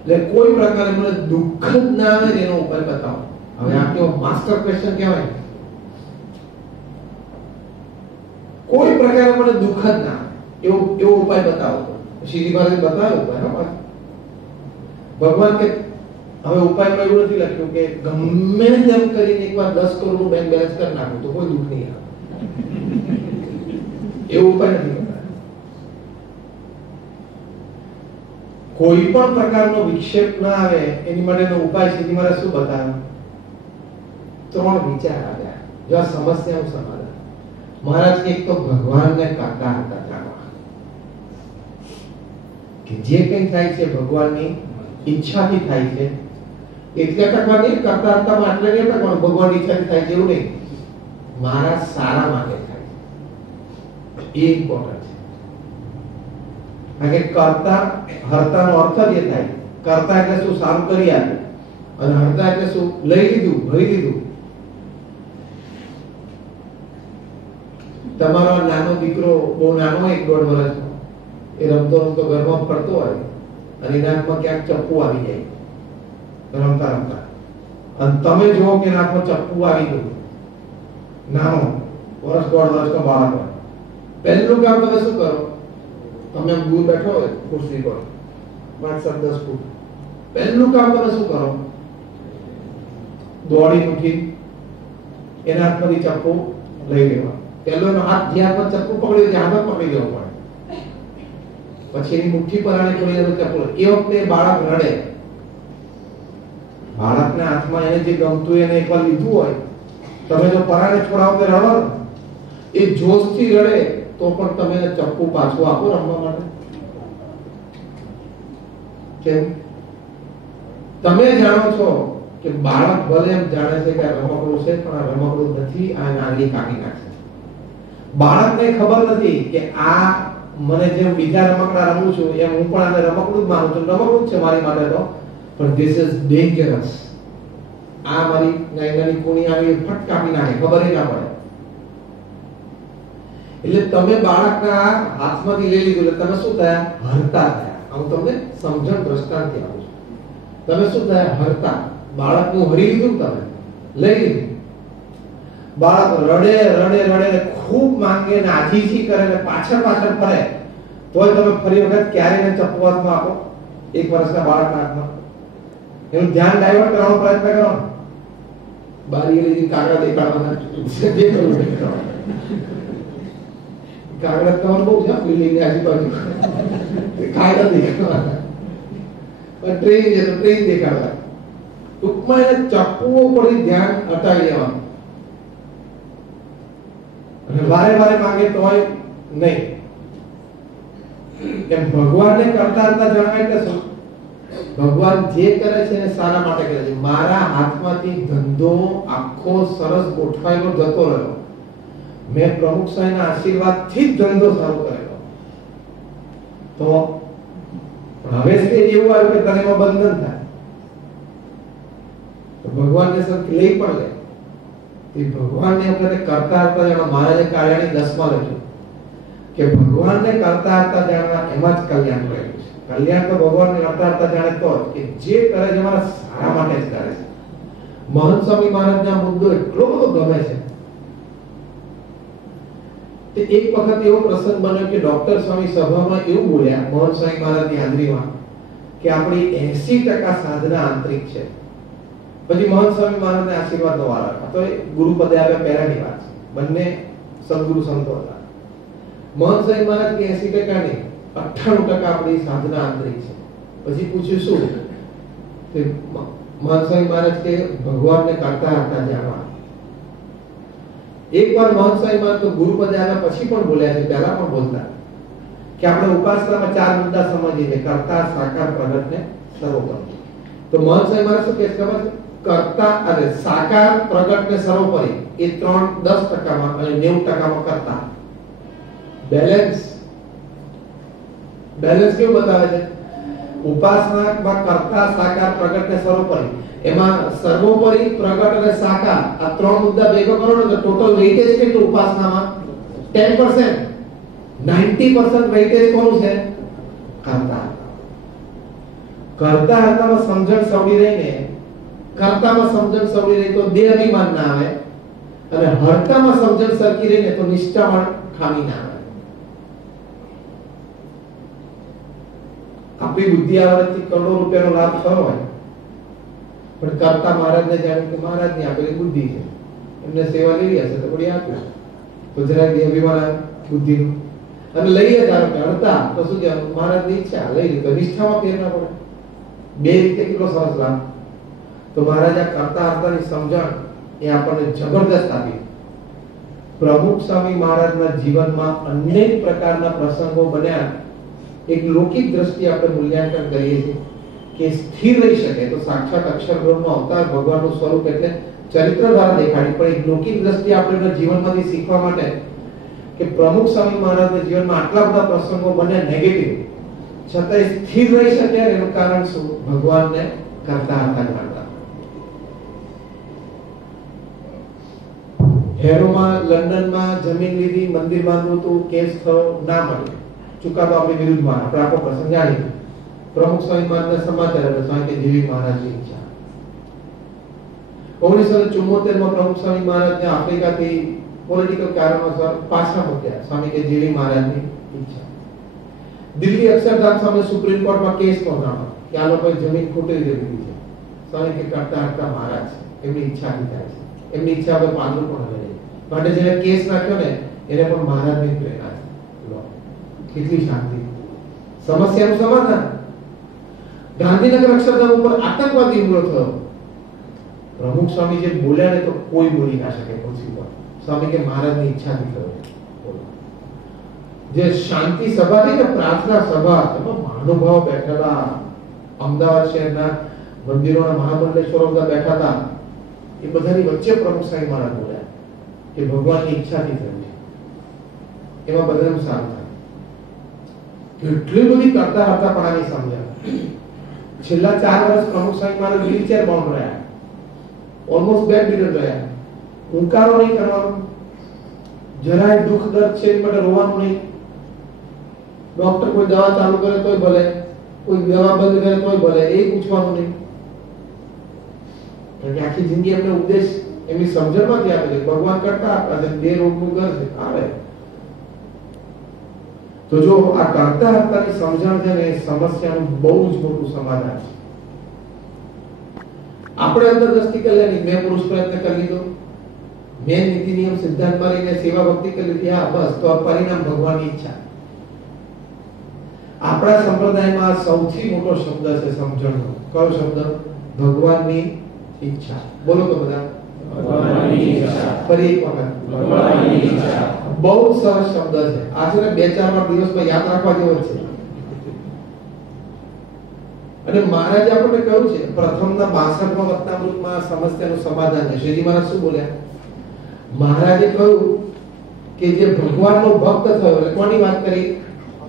એટલે કોઈ પ્રકારે મને દુઃખ જ ના આવે એનો ઉપાય બતાવો. હવે આ કેવો માસ્ટર ક્વેશ્ચન કહેવાય. કોઈ પ્રકારે મને દુઃખ જ ના આવે એવો ઉપાય બતાવો. શ્રીજી મહારાજે બતાવ્યો ઉપાય. ભગવાન કે હવે ઉપાયમાં એવું નથી લખ્યું કે ગમે તેમ કરીને એકવાર 10 કરોડનું બેંક બેલેન્સ કરી નાખું તો કોઈ દુઃખ નહીં આવે. એવું ઉપાય નથી. કોઈ પણ પ્રકારનો વિક્ષેપ ના આવે એની માટેનો ઉપાય શ્રીજી મહારાજ શું બતાવ્યો? 3 વિચાર આવ્યા. જો આ સમસ્યાનું સમાધાન. મહારાજ એક તો ભગવાનને કાકા હતા જાણવા કે જે કંઈ થાય છે ભગવાનની ઈચ્છાથી થાય છે એટલે ટકા નહીં, કરતા હરતામાં એટલે નહીં ટકવાનું, ભગવાન ઈચ્છાથી થાય જેવું નહીં, મારા સારા માટે થાય છે, એ ઇમ્પોર્ટન્ટ છે. કારણ કે કરતા હરતાનો અર્થ જ એ થાય, કરતા એટલે શું, સારું કરી આપ્યું, અને હરતા એટલે શું, લઈ લીધું, ભરી લીધું. તમારો નાનો દીકરો બહુ નાનો, 1-1.5 વર્ષનો, એ રમતો રમતો ઘરમાં ફરતો હોય અને એના હાથમાં ક્યાંક ચપ્પુ આવી જાય રમતા રમતા, અને તમે જુઓ કે એના હાથમાં ચપ્પુ આવી ગયું, નાનો 1-1.5 વર્ષનો બાળક હોય, પહેલું કામ તમે શું કરો? તમે દૂર બેઠો હોય ખુરશી પર 5-10 ફૂટ, પહેલું કામ તમે શું કરો? દોડી ઉઠી એના હાથમાંથી ચપ્પુ લઈ લેવા. પહેલો એનો હાથ જ્યાં પર ચપ્પુ પકડ્યો ત્યાં હાથ પકડી લેવો પડે, પછી એની મુઠ્ઠી પર આને થોડી વાર ચપ્પુ. એ વખતે બાળક રડે, બાળકના હાથમાં એને જે ગમતું એને એકવાર લીધું હોય, તમે જો પરાણે છોડાવો તો રડો, એ જોશથી રડે તો પણ તમે ચપ્પુ પાછું આપો રમવા માટે. કેમ? તમે જાણો છો કે બાળક ભલે એમ જાણે છે કે આ રમકડું છે, પણ આ રમકડું નથી, આ નાની કાઢી નાખશે. બાળકને ખબર નથી કે આ મને જેમ બીજા રમકડા રમું છું એમ હું પણ આને રમકડું જ માનું છું, રમકડું જ છે મારી માટે તો, પણ ધીસ ઇઝ ડેન્જરસ. આ મારી નાની કુણી આવી ફટ કાપી નાખે, ખબર ના પડે. એટલે તમે બાળકના હાથમાંથી લઈ લીધું એટલે તમે શું થયા? હરતા થયા. હું તમને સમજણ દ્રષ્ટાંતથી આપું છું. તમે શું થયા? હરતા. બાળકનું હરી લીધું, તમે લઈ લીધું. બાળક રડે રડે રડે ખૂબ માંગે ને આજીજી કરે ને પાછળ પાછળ ફરે, તોય તમે ફરી વખત ક્યારે ને ચપ્પુ હાથમાં આપો 1 વર્ષના બાળકના હાથમાં? એનું ધ્યાન ડાયવર્ટ કરવાનો પ્રયત્ન કરો. બારી લીધી કાગળ દેખાડવાના, જે કરવું તે કરો. કાગળ તમારું બહુ છે બિલ્ડિંગ ની આજુબાજુ, કાગળ દેખાડવાના, ટ્રેન છે તો ટ્રેન દેખાડવા. ટૂંકમાં એને ચપ્પુઓ પર ધ્યાન હટાવી લેવાનું. અને વારે વારે માંગે તોય નહીં. એમ ભગવાનને કરતા કરતા જણાવે એટલે શું? ભગવાન જે કરે છે એને સારા માટે કરે છે. મારા હાથમાંથી ધંધો આખો સરસ ગોઠવાયેલો જતો રહ્યો, મેં પ્રમુખ સાહેબના આશીર્વાદથી જ ધંધો શરૂ કરેલો, તો હવે સ્ટેજ એવું આવ્યું કે તને એમાં બંધન થાય, તો ભગવાનને સૌથી લઈ પણ લે. એ ભગવાનને આપણે કરતા હતા જાણવા, મહારાજે કાર્યાની 10માં લખ્યું કે ભગવાનને કરતા હતા જાણવા એમાં જ કલ્યાણ રહેલું છે. કલ્યાણ તો ભગવાનને કરતા હતા જાણે તો કે જે કરે છે મારા સારા માટે જ કરે છે. મહંત સ્વામી મહારાજના મુદ્દો એટલો બધો ગમે છે. તે એક વખત એવો પ્રસંગ બન્યો કે ડોક્ટર સ્વામી સભામાં એવું બોલ્યા મહંત સ્વામી મહારાજની હાજરીમાં કે આપણી 80% સાધના આંતરિક છે. પછી મહંત સ્વામી મહારાજને આશીર્વાદનો વારો આવ્યો. તો એ ગુરુપદે આવ્યા પહેલાની વાત છે, બંને સદગુરુ સંતો હતા. મહંત સ્વામી મહારાજ કે 80% નહીં, 98% આપણી સાધના આંતરિક છે. પછી પૂછ્યું શું? તે મહંત સ્વામી મહારાજ કે ભગવાનને કરતા હતા જાણવા. એકવાર મહંત સ્વામી મહારાજ તો ગુરુપદે આવ્યા પછી પણ બોલ્યા છે, પહેલા પણ બોલતા કે આપણે ઉપાસનામાં 4 મુદ્દા સમજીએ: કરતા, સાકાર, પ્રગટ ને સર્વોપરી. તો મહંત સ્વામી મહારાજ શું કહે છે ખબર છે? કરતા અને સાકાર, પ્રગટ ને સર્વોપરી એ 10%માં અને 90%માં કરતા. બેલેન્સ કેવું બતાવે છે? ઉપાસનામાં કરતા, સાકાર, પ્રગટ ને સર્વોપરી, એમાં સર્વોપરી, પ્રગટ અને સાકાર આ 3 મુદ્દા ભેગા કરો ને તો ટોટલ વેઇટેજ કેટલું ઉપાસનામાં? 10%. 90% વેઇટેજ કોનું છે? કરતા. કરતા હતામાં સમજણ સવડી રહીને, કરતામાં સમજણ સવડી રહી તો દેહ અભિમાન ના આવે, અને હરતામાં સમજણ સરખી રહીને તો નિષ્ઠામાં ખામી ના આવે. આપણી બુદ્ધિ આવડતથી કરોડો રૂપિયાનો લાભ થયો હોય, પણ કરતા મહારાજને જાણ્યું કે મહારાજની આપેલી બુદ્ધિ છે, એમને સેવા લેવી હશે તો પડી આપ્યું, તો જરાક દેહ અભિમાન આવે બુદ્ધિનું, અને લઈએ ધારો કે હરતા તો શું કહેવાનું? મહારાજની ઈચ્છા લઈ લીધો, નિષ્ઠામાં ફેર ના પડે. બે રીતે કેટલો સરસ લાભ. તો મહારાજા કરતા હરતાની સમજણ એ આપણને જબરદસ્ત આપી. પ્રમુખ સ્વામી મહારાજના જીવનમાં અનેક પ્રકારના પ્રસંગો બન્યા. એક લૌકિક દ્રષ્ટિએ આપણે મૂલ્યાંકન કરીએ છીએ કે સ્થિર રહી શકે તો સાક્ષાત અક્ષર બ્રહ્મનો અવતાર ભગવાનનું સ્વરૂપ એટલે ચરિત્ર દ્વારા દેખાડી. પણ એક લૌકિક દ્રષ્ટિએ આપણે એમના જીવનમાંથી શીખવા માટે કે પ્રમુખ સ્વામી મહારાજના જીવનમાં આટલા બધા પ્રસંગો બને નેગેટિવ છતાંય સ્થિર રહી શકે એનું કારણ શું? ભગવાનને કરતા હતા જાણતા. હેરોમાં લંડનમાં જમીન લીધી, મંદિર બાંધવું હતું, કેસ થયો, ના મળ્યો, ચુકાદો આપણી વિરુદ્ધમાં. આપણે આખો પ્રસંગ જાણીએ. પ્રમુખ સ્વામી મહારાજના સમાચાર હતા સ્વામી કે જીવી મહારાજની ઈચ્છા. 1974 માં પ્રમુખ સ્વામી મહારાજને આફ્રિકાથી પોલિટિકલ કારણોસર પાછા મોકલ્યા. સ્વામી કે જીવી મહારાજની ઈચ્છા. દિલ્હી અક્ષરધામ સામે સુપ્રીમ કોર્ટમાં કેસ નોંધાણો કે આ લોકોએ જમીન ખોટી રીતે લીધી છે. સ્વામી કે કરતા કરતા મહારાજ છે, એમની ઈચ્છાથી થાય છે, એમની ઈચ્છા પર પાલન પણ હવે માટે જેને કેસ નાખ્યો ને એને પણ મહારાજની પ્રેરણા છે. કેટલી શાંતિ. સમસ્યાનું સમાધાન. ગાંધીનગર અક્ષરધામ ઉપર આતંકવાદી હુમલો થયો. પ્રમુખ સ્વામી જે બોલ્યા ને તો કોઈ બોલી ના શકે પૃથ્વી પર. સ્વામી કે મહારાજની ઈચ્છાથી થયો. જે શાંતિ સભા થઈ ને પ્રાર્થના સભા, એમાં મહાનુભાવો બેઠેલા, અમદાવાદ શહેરના મંદિરોના મહામંડલેશ્વરો બધા બેઠા હતા. એ બધાની વચ્ચે પ્રમુખ સ્વામી મહારાજ બોલ્યા કે ભગવાનની ઈચ્છાથી થયું છે. એમાં બધાનું સારું થાય. કેટલી બધી કરતા હતા પણ આની સમજણ. છેલ્લા 4 વર્ષ પ્રમુખ સ્વામી મહારાજ વ્હીલચેર બાઉન્ડ રહ્યા, ઓલમોસ્ટ બેડ રિડન રહ્યા. હુંકારો નહીં કરવાનો, જરાય દુઃખ દર્દ છે એટલે રોવાનું નહીં. ડોક્ટર કોઈ દવા ચાલુ કરે તોય ભલે, કોઈ દવા બંધ કરે તોય ભલે, એ પૂછવાનું નહીં. કારણ કે આખી જિંદગી એમને ઉપદેશ એમની સમજણમાંથી આપે છે. ભગવાન કરતા આપે છે, બે રોગનું ઘર છે આવે. તો જો આ કરતા હતાની સમજણ છે ને, સમસ્યાનું બહુ જ મોટું સમાધાન છે. આપણે અંદર દ્રષ્ટિ કરી લેની, મેં પુરુષ પ્રયત્ન કરી લીધો, મેં નીતિ નિયમ સિદ્ધાંત મારીને સેવા ભક્તિ કરી લીધી, હા બસ, તો આ પરિણામ ભગવાનની ઈચ્છા. આપણા સંપ્રદાયમાં સૌથી મોટો શબ્દ છે સમજણનો. કયો શબ્દ? ભગવાનની ઈચ્છા. બોલો તો બધા, ભગવાનની ઈચ્છા. ફરી એક વખત, ભગવાનની ઈચ્છા. બહુ સરસ શબ્દ છે. આ છે ને 2-4 દિવસમાં યાદ રાખવા જેવો છે. અને મહારાજે આપણને કહ્યું છે પ્રથમના 62માં વચનામૃતમાં સમસ્યાનું સમાધાન છે. શ્રીજી મહારાજ શું બોલ્યા? મહારાજે કહ્યું કે જે ભગવાનનો ભક્ત થયો, કોની વાત કરી?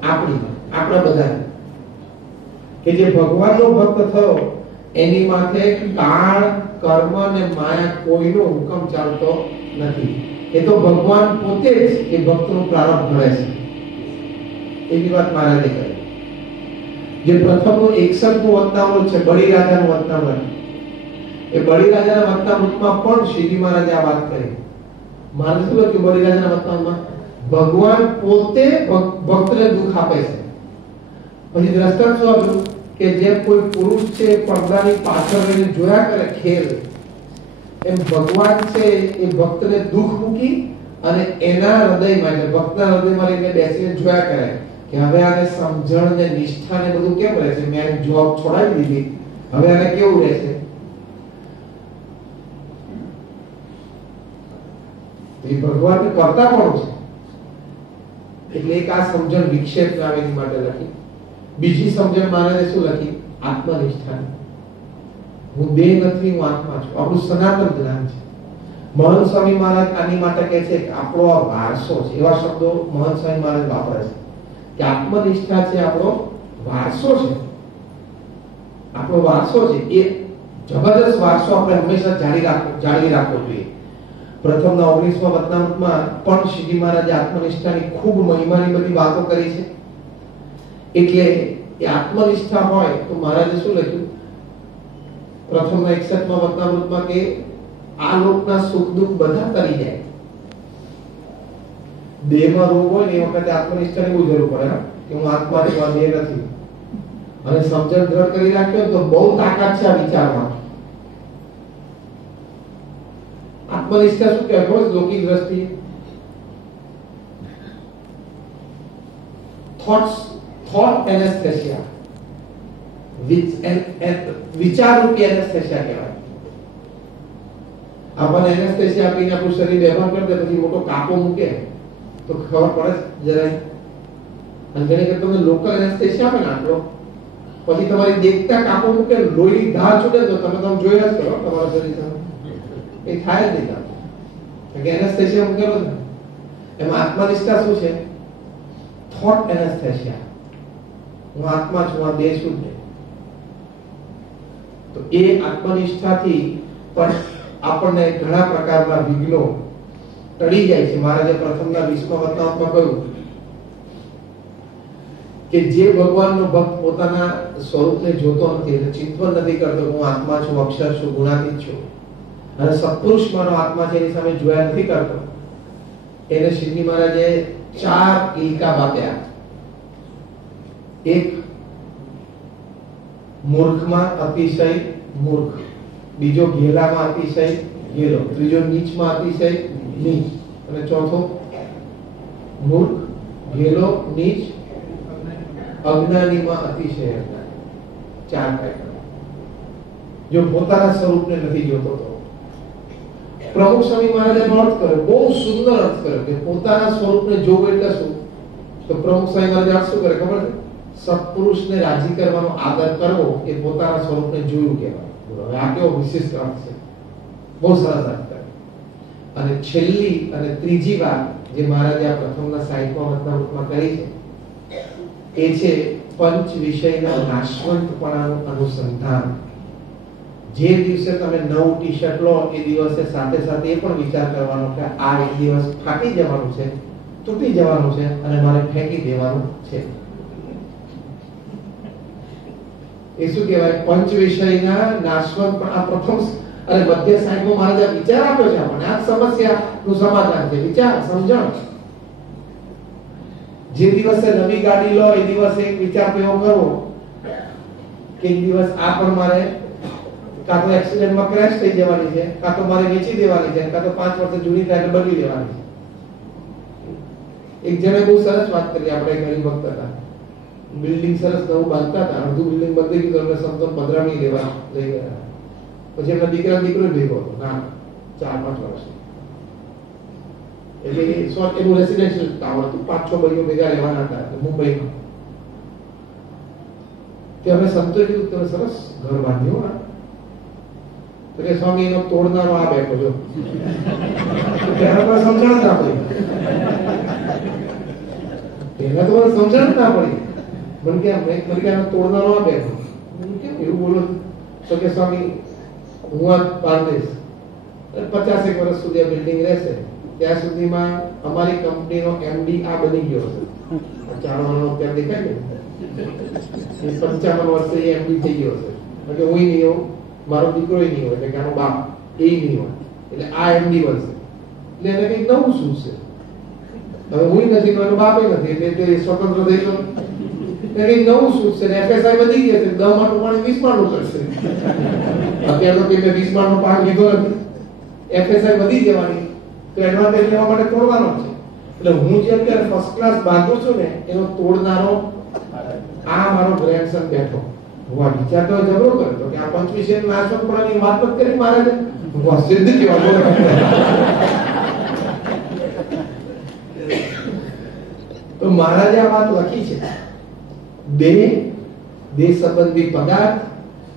આપણા બધાની. કે જે ભગવાનનો ભક્ત થયો એની માથે કાળ, કર્મ અને માયા કોઈનો હુકમ ચાલતો નથી. એ તો ભગવાન પોતે જ એ ભક્તનું પ્રારંભ કરે છે. એની વાત મહારાજે કરી. જે પ્રથમનું 61મું વચનામૃત છે, બળી રાજાનું વચનામૃત, એ બળી રાજાના વચનામૃતમાં પણ શ્રીજી મહારાજે આ વાત કરી. મહારાજ શું લખ્યું બળી રાજાના વચનામૃતમાં? ભગવાન પોતે ભક્તને દુઃખ આપે છે. પછી દ્રષ્ટાંત શું આપ્યું કે જેમ કોઈ પુરુષ છે પડદાની પાછળ રહીને જોયા કરે ખેલ, એમ ભગવાન છે એ ભક્તને દુઃખ મૂકી અને એના હૃદયમાં, એટલે ભક્તના હૃદયમાં રહીને બેસીને જોયા કરે કે હવે આને સમજણ ને નિષ્ઠા ને બધું કેમ રહેશે? મેં જોબ છોડાવી દીધી, હવે આને કેવું રહેશે? એ ભગવાન કરતા પણ છે. એટલે એક આ સમજણ વિક્ષેપ ના આવે એની માટે લખી. બીજી સમજણ મહારાજે શું લખી? આત્મનિષ્ઠા. હું દેહ નથી, હું આત્મા છું. આપણું સનાતન જ્ઞાન છે. મહંત સ્વામી મહારાજ આની માટે કહે છે કે આપણો આ વારસો છે. એવા શબ્દો મહંત સ્વામી મહારાજ વાપરે છે કે આત્મનિષ્ઠા છે આપણો વારસો છે. આપણો વારસો છે. એ જબરદસ્ત વારસો આપણે હંમેશા જાળવી રાખવો જોઈએ. પ્રથમના 19મા વચનામૃતમાં પણ શ્રીજી મહારાજે આત્મનિષ્ઠાની ખૂબ મહિમાની બધી વાતો કરી છે. એટલે એ આત્મનિષ્ઠા હોય તો મહારાજે શું લખ્યું? પ્રથમના 61મા વચનામૃતમાં કે આ લોકના સુખ દુઃખ બધા તરી જાય. દેહમાં રોગ હોય ને એ વખતે આત્મનિષ્ઠાની બહુ જરૂર પડે કે હું આત્મા છું, આ દેહ નથી. અને સમજણ દ્રઢ કરી રાખ્યો તો બહુ તાકાત છે આ વિચારમાં. આત્મનિષ્ઠા શું કહેવાય? લૌકિક દ્રષ્ટિએ thought anesthesia, વિચાર રૂપી એનેસ્થેસિયા કહેવાય. આપણને એનેસ્થેસિયા આપીને આપણું શરીર બેભાન કરી દે, પછી મોટો કાપો મૂકે તો ખબર પડે જરાય. અને જેને કે તમને લોકલ એનેસ્થેસિયા આપે ને આટલો, પછી તમારી દેખતા કાપો મૂકે લોહી ધાર છૂટે તો તમે જોયા જ કરો તમારા શરીર સામે એ થાય જ નહીં. કે એનેસ્થેસિયા મૂકેલો છે એમાં આત્મનિષ્ઠા શું છે? Thought anaesthesia. હું આત્મા છું, આ દેહ છું નહીં. તો એ આત્મનિષ્ઠાથી પણ આપણને ઘણા પ્રકારના વિઘ્નો ટળી જાય છે. મહારાજે પ્રથમના 20મા વતનામમાં કહ્યું કે જે ભગવાનનો ભક્ત પોતાના સ્વરૂપને જોતો નથી, એટલે ચિંતન નથી કરતો હું આત્મા છું, અક્ષર છું, ગુણાતીત છું, અને સત્પુરુષ માનો આત્મા છે એની સામે જોયા નથી કરતો, એને શ્રીજી મહારાજે 4 ઇલકાબ આપ્યા. એક, મૂર્ખમાં અતિશય મૂર્ખ, બીજો ઘેલામાં અતિશય ઘેલો, ત્રીજો નીચમાં અતિશય નીચ, અને ચોથો મૂર્ખ, ઘેલો, નીચ, અજ્ઞાનીમાં અતિશય અજ્ઞાન. 4 પ્રકાર. જો પોતાના સ્વરૂપને નથી જોતો તો પ્રમુખ સ્વામી મહારાજે અર્થ કર્યો, બહુ સુંદર અર્થ કર્યો કે પોતાના સ્વરૂપને જોવું એટલે શું? તો પ્રમુખ સ્વામી મહારાજે અર્થ શું કરે ખબર છે? સત્પુરુષને રાજી કરવાનો આદર કરવો એ પોતાના સ્વરૂપને જોયું કહેવાય. હવે આ કેવો વિશિષ્ટ અર્થ છે, બહુ સરસ અર્થ કર્યો. અને છેલ્લી અને ત્રીજી વાત જે મહારાજે આ પ્રથમના 60મા વતનામૃતમાં કરી છે એ છે પંચ વિષયના નાશવંતપણાનું અનુસંધાન. જે દિવસે તમે નવું ટી-શર્ટ લો એ દિવસે સાથે સાથે એ પણ વિચાર કરવાનો કે આ એક દિવસ ફાટી જવાનું છે, તૂટી જવાનું છે અને મારે ફેંકી દેવાનું છે. એ શું કહેવાય? પંચ વિષયના નાશવંત. પણ આ પ્રથમ અને મધ્ય 60મો મહારાજે વિચાર આપ્યો છે આપણને. આ સમસ્યાનું સમાધાન છે, વિચાર, સમજણ. જે દિવસે નવી ગાડી લો એ દિવસે એક વિચાર એવો કરવો કે એક દિવસ આ પણ મારે કાં તો એક્સિડન્ટમાં ક્રેશ થઈ જવાની છે, કાં તો મારે વેચી દેવાની છે, કાં તો 5 વર્ષ જૂની થાય એટલે બદલી દેવાની છે. એક જણે બહુ સરસ વાત કરી. આપણે ઘણી વખત હતા બિલ્ડિંગ સરસ નવું બાંધતા હતા, અડધું બિલ્ડિંગ બંધ થઈ ગયું, સંતો પધરામણી લેવા લઈ ગયા. પછી એમના દીકરો ભેગો હતો ના 4-5 વર્ષ. એટલે એનું રેસિડેન્શિયલ ટાવર હતું, 5-6 ભાઈઓ ભેગા રહેવાના હતા મુંબઈમાં. તે અમે સંતોએ કીધું તમે સરસ ઘર બાંધ્યું હા. તો કે સ્વામી એનો તોડનારો આ બેઠો જો. પહેલા તો સમજણ ના પડી, પહેલા તો સમજણ ના પડી. મને કે એનો તોડનારો આ બેઠો. કેમ એવું બોલો? તો કે સ્વામી હું આ બાંધીશ 50 વર્ષ સુધી આ બિલ્ડિંગ રહેશે, ત્યાં સુધીમાં અમારી કંપનીનો એમડી આ બની ગયો છે. 4 વર્ષનો ત્યાં દેખાય ને 55 વર્ષે એ એમડી થઈ ગયો છે. એટલે હું નહીં હોઉં, મારો દીકરો નહીં હોય, એટલે કે આનો બાપ એ નહીં હોય, એટલે આ એમડી બનશે. એટલે એને કંઈક નવું શું છે? હવે હું નથી, એનો બાપ નથી, એટલે સ્વતંત્ર થઈ ગયો. એટલે કંઈક નવું શું છે? એફએસઆઈ વધી ગયા છે, 10 માળનું પાણી 20 માળનું કરશે. અત્યારે તો કે 20 માળનું પાણી લીધો નથી, એફએસઆઈ વધી જવાની, તો એડવાન્ટેજ લેવા માટે તોડવાનો છે. એટલે હું જે અત્યારે ફર્સ્ટ ક્લાસ બાંધું છું ને એનો તોડનારો આ મારો ગ્રેન્ડસન બેઠો. હું આ વિચાર તો જબરો કર્યો કે આ પંચ વિષય નાશવંતપણાની વાત જ કરી મહારાજે. હું સિદ્ધ કેવા તો મહારાજે આ વાત લખી છે. દેહ સંબંધી પદાર્થ,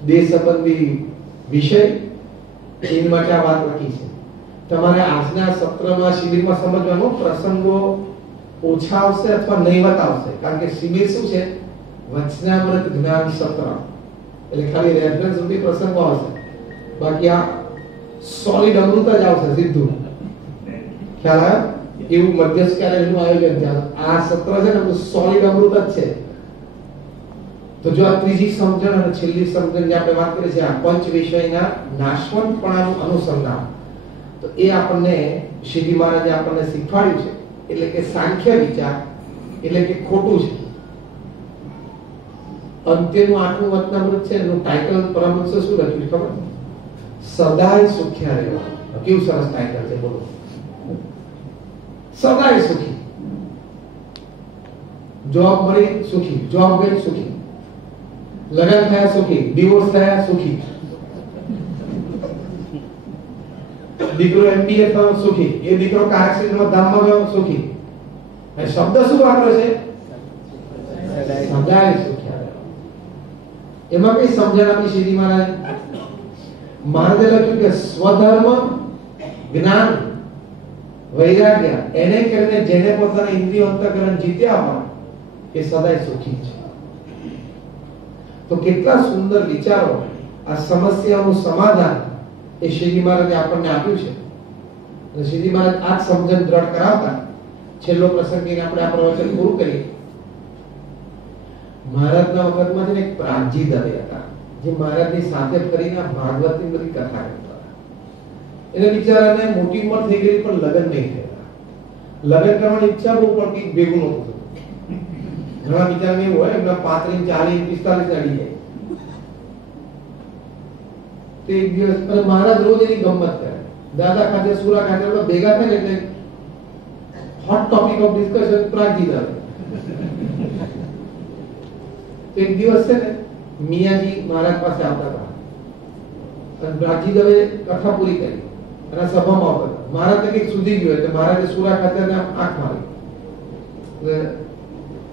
દેહ સંબંધી વિષય, એની માટે આ વાત લખી છે. તમારે આજના સત્રમાં શિબિરમાં સમજવાનો પ્રસંગો ઓછા આવશે અથવા નહીવત આવશે, કારણ કે શિબિર શું છે? વચનામૃત જ્ઞાન સત્ર. એટલે ખાલી રેફરન્સ સુધી પ્રસંગો આવશે, બાકી આ સોલિડ અમૃત જ આવશે સીધું. ખ્યાલ આવ્યો? એવું મધ્યસ્કાલયનું આયોજન છે. આ સત્ર છે ને સોલિડ અમૃત જ છે. તો જો આ ત્રીજી સમજણ અને છેલ્લી સમજણ જે આપણે વાત કરી છે, આ પંચ વિષયના નાશવંતપણાનું અનુસંધાન, તો એ આપણને શ્રીજી મહારાજે આપણને શીખવાડ્યું છે. એટલે કે સાંખ્ય વિચાર એટલે કે ખોટું છે. અંત્યનું 8મું વચનામૃત છે, એનું ટાઇટલ પરમહંસે શું લખ્યું છે ખબર? સદાય સુખ્યા રહેવા. કેવું સરસ ટાઇટલ છે, બોલો. સદાય સુખી. જોબ મળી સુખી, જોબ ગઈ સુખી, લગ્ન થયા સુખી, ડિવોર્સ થયા સુખી, દીકરો એમબીએ થયો સુખી, એ દીકરો કાર એક્સિડન્ટમાં ધામમાં ગયો સુખી. એ શબ્દ શું વાપરે છે? સદાય સુખ્યા. એમાં કઈ સમજણ આપી શ્રીજી મહારાજ? મહારાજે લખ્યું કે સ્વધર્મ, જ્ઞાન, વૈરાગ્ય એને કરીને જેને પોતાના ઇન્દ્રિયો અંતઃકરણ જીત્યા હોય એ સદાય સુખી છે. તો કેટલા સુંદર વિચારો, આ સમસ્યાનું સમાધાન એ શ્રીજી મહારાજે આપણને આપ્યું છે. અને શ્રીજી મહારાજ આ સમજણ દ્રઢ કરાવતા છેલ્લો પ્રસંગ લઈને આપણે આ પ્રવચન પૂરું કરીએ. મહારાજના વખતમાં છે ને એક પ્રાગજી દવે હતા, જે મહારાજની સાથે ફરીને ભાગવતની બધી કથા કરતા હતા. એને બિચારાને મોટી ઉંમર થઈ ગઈ પણ લગ્ન નહીં થયા. લગ્ન કરવાની ઈચ્છા બહુ પણ કંઈક ભેગું નહોતું થતું. ઘણા બિચારાને એવું હોય, એમના 35, 40, 45 અડી જાય. તે એક દિવસ અને મહારાજ રોજ એની ગમત કરે. દાદા ખાતે, સુરા ખાતે ભેગા થાય ને એટલે hot topic of discussion Pragji Dave. એક દિવસ છે ને મિયાજી મહારાજ પાસે આવતા હતા અને પ્રાગજી દવે કથા પૂરી કરી અને સભામાં આવતા હતા. મહારાજ કંઈક સુધી ગયો એટલે મહારાજે સુરા ખાતે આંખ મારી,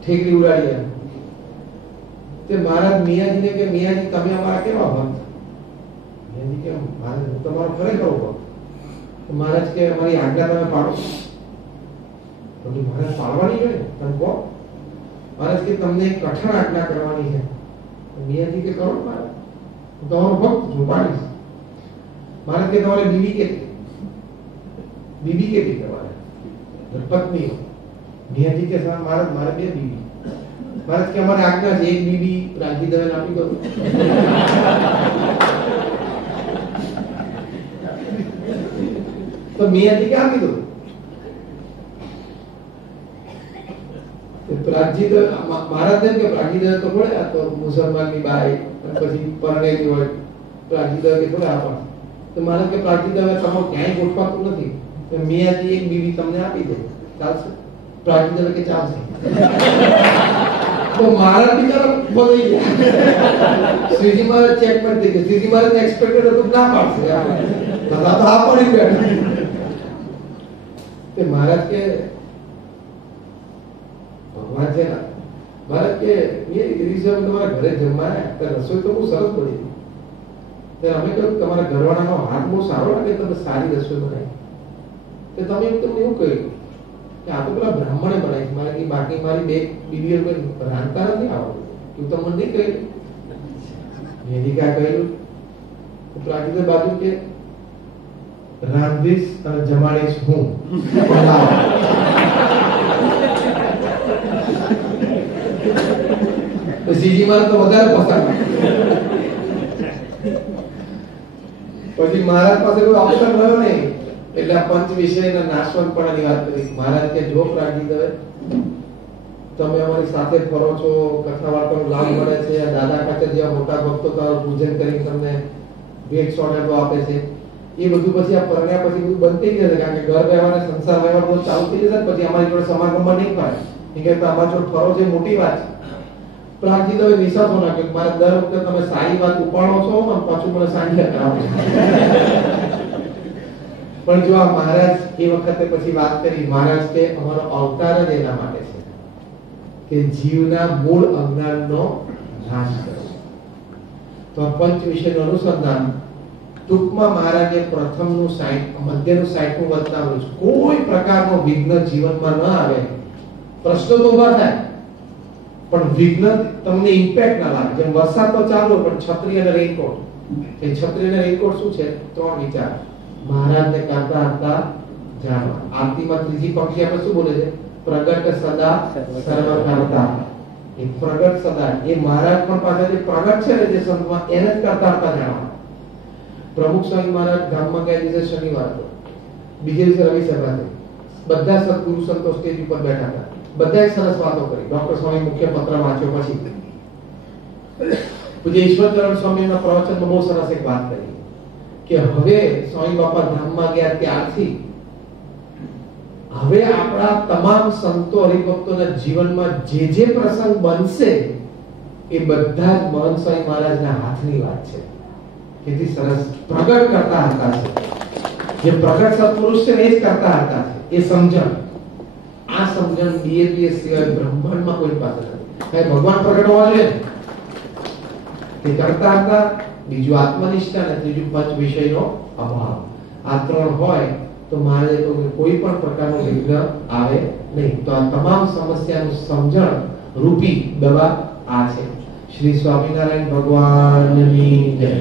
ઠેકડી ઉડાડી. તે મહારાજ મિયાજીને કે મિયાજી તમે અમારા કેવા ભક્ત? મિયાજી કે મહારાજ હું તમારો ખરેખર ભક્ત. મહારાજ કે અમારી આજ્ઞા તમે પાડો. તો મહારાજ પાડવાની જોઈએ ને, તમે કહો. મહારાજ કે તમને એક કઠણ આજ્ઞા કરવાની છે. મિયાજી કે કરો મહારાજ, હું તમારો ભક્ત છું, પાડીશ. મહારાજ કે તમારે બીવી કેટલી? બીવી કેટલી તમારે? પત્ની. મિયાજી કે મહારાજ મારે 2 બીવી. મહારાજ કે અમારે આજ્ઞા છે, એક બીવી પ્રાગજી દવેને આપી દો. તો મિયાજી કે આપી દો. પ્રાગજી દવે મહારાજ કે પ્રાગજી દવે તો પડે, આ તો મુસલમાનની બાઈ પછી પરણેલી હોય. પ્રાગજી દવે કે થોડે આપા. તો મહારાજ કે પ્રાગજી દવે તમારું ક્યાંય ગોઠવાતું નથી, તો મિયાજી એક બીવી તમને આપી દે, ચાલશે? પ્રાગજી દવે કે ચાલશે. તો મહારાજ બિચારા બોલી ગયા. શ્રીજી મહારાજ ચેકમેન્ટ થઈ ગયા. શ્રીજી મહારાજ એક્સપેક્ટેડ હતું ના પાડશે, દાદા તો આ પડી બેઠા. તે મહારાજ કે ભગવાન છે ને, મહારાજ કે એ દિવસે તમારા ઘરે જમવાના તો રસોઈ તો બહુ સરસ બની. ત્યારે અમે કહ્યું તમારા ઘરવાળાનો હાથ બહુ સારો લાગે, તમે સારી રસોઈ બનાવી. તો તમે તમને એવું કહ્યું કે આ તો પેલા બ્રાહ્મણે બનાવી, મારે કે બાકી મારી 2 બીબીઓ રાંધતા નથી આવડતું. તું તમને નહીં કહ્યું? મેં ક્યાં કહ્યું? પ્રાગજી બાજુ કે રાંધીશ અને જમાડીશ હું. શ્રીજી મહારાજ તો વધારે પસંદ. પછી મહારાજ પાસે કોઈ ઓપ્શન રહ્યો નહીં એટલે આ પંચ વિષયના નાશવંતપણાની વાત કરી. મહારાજ કે જો પ્રાગજી દવે તમે અમારી સાથે ફરો છો, કથા વાર્તાનો લાભ મળે છે, દાદા ખાતે જેવા મોટા ભક્તો તારું પૂજન કરી તમને ભેટ સોનેટો આપે છે, એ બધું પછી આ પરણ્યા પછી બધું બંધ થઈ જશે. કારણ કે ઘર વ્યવહાર અને સંસાર વ્યવહાર બધું ચાલુ થઈ જશે. પછી અમારી જોડે સમાગમમાં નહીં ફાય. કે અમારા જોડે ફરો છે મોટી વાત છે. પ્રાગજી દવે નિશાસો નાખ્યો, મારે દર વખતે તમે સારી વાત ઉપાડો છો અને પાછું મને સાંજે કરાવો છો. પણ જો આ મહારાજ એ વખતે પછી વાત કરી, મહારાજ કે અમારો અવતાર જ એના માટે છે કે જીવના મૂળ અજ્ઞાનનો નાશ કરો. તો પંચ વિષયનું અનુસંધાન ટૂંકમાં મહારાજે પ્રથમનું 60, મધ્યનું 60નું વચનામૃત. કોઈ પ્રકારનો વિઘ્ન જીવનમાં ન આવે. પ્રશ્નો તો ઉભા થાય પણ વિઘ્ન તમને ઇમ્પેક્ટ ના લાગે. જેમ વરસાદ તો ચાલુ પણ છત્રી અને રેનકોટ. એ છત્રી અને રેનકોટ શું છે? 3 વિચાર મહારાજને કરતા હતા જાણવા. આરતીમાં ત્રીજી પંક્તિ આપણે શું બોલે છે? પ્રગટ સદા સર્વ કરતા. એ પ્રગટ સદા એ મહારાજ પણ પાછા જે પ્રગટ છે ને જે સંતમાં એને જ કરતા હતા જાણવા. પ્રમુખ સ્વામી મહારાજ ગામમાં ગયા દિવસે શનિવાર હતો, બીજે દિવસે રવિ સભા હતી. બધા સદગુરુ સંતો સ્ટેજ ઉપર બેઠા હતા. બધાએ સરસ વાતો કરી. ડોક્ટર સ્વામી મુખ્ય પત્ર વાંચ્યો પછી પૂજ્ય ઈશ્વરચરણ સ્વામીના પ્રવચનમાં બહુ સરસ એક વાત કરી કે હવે સ્વામી બાપા ધામમાં ગયા ત્યારથી હવે આપણા તમામ સંતો હરિભક્તોના જીવનમાં જે પ્રસંગ બનશે એ બધા જ મહંત સ્વામી મહારાજના હાથની વાત છે. કેટલી સરસ પ્રગટ કરતા હતા છે. જે પ્રગટ સત્પુરુષ છે એ જ કરતા હતા છે. એ સમજણ, આ સમજણ BABS સિવાય બ્રહ્માંડમાં કોઈ પાસે નથી. ભગવાન પ્રગટ હોવા જોઈએ. તે કરતા હતા, બીજું આત્મનિષ્ઠા અને ત્રીજું પંચ વિષયનો અભાવ. આ ત્રણ હોય તો મારે તો કોઈ પણ પ્રકારનો વિઘ્ન આવે નહીં. તો આ તમામ સમસ્યાનું સમજણ રૂપી દવા આ છે. શ્રી સ્વામિનારાયણ ભગવાનની જય.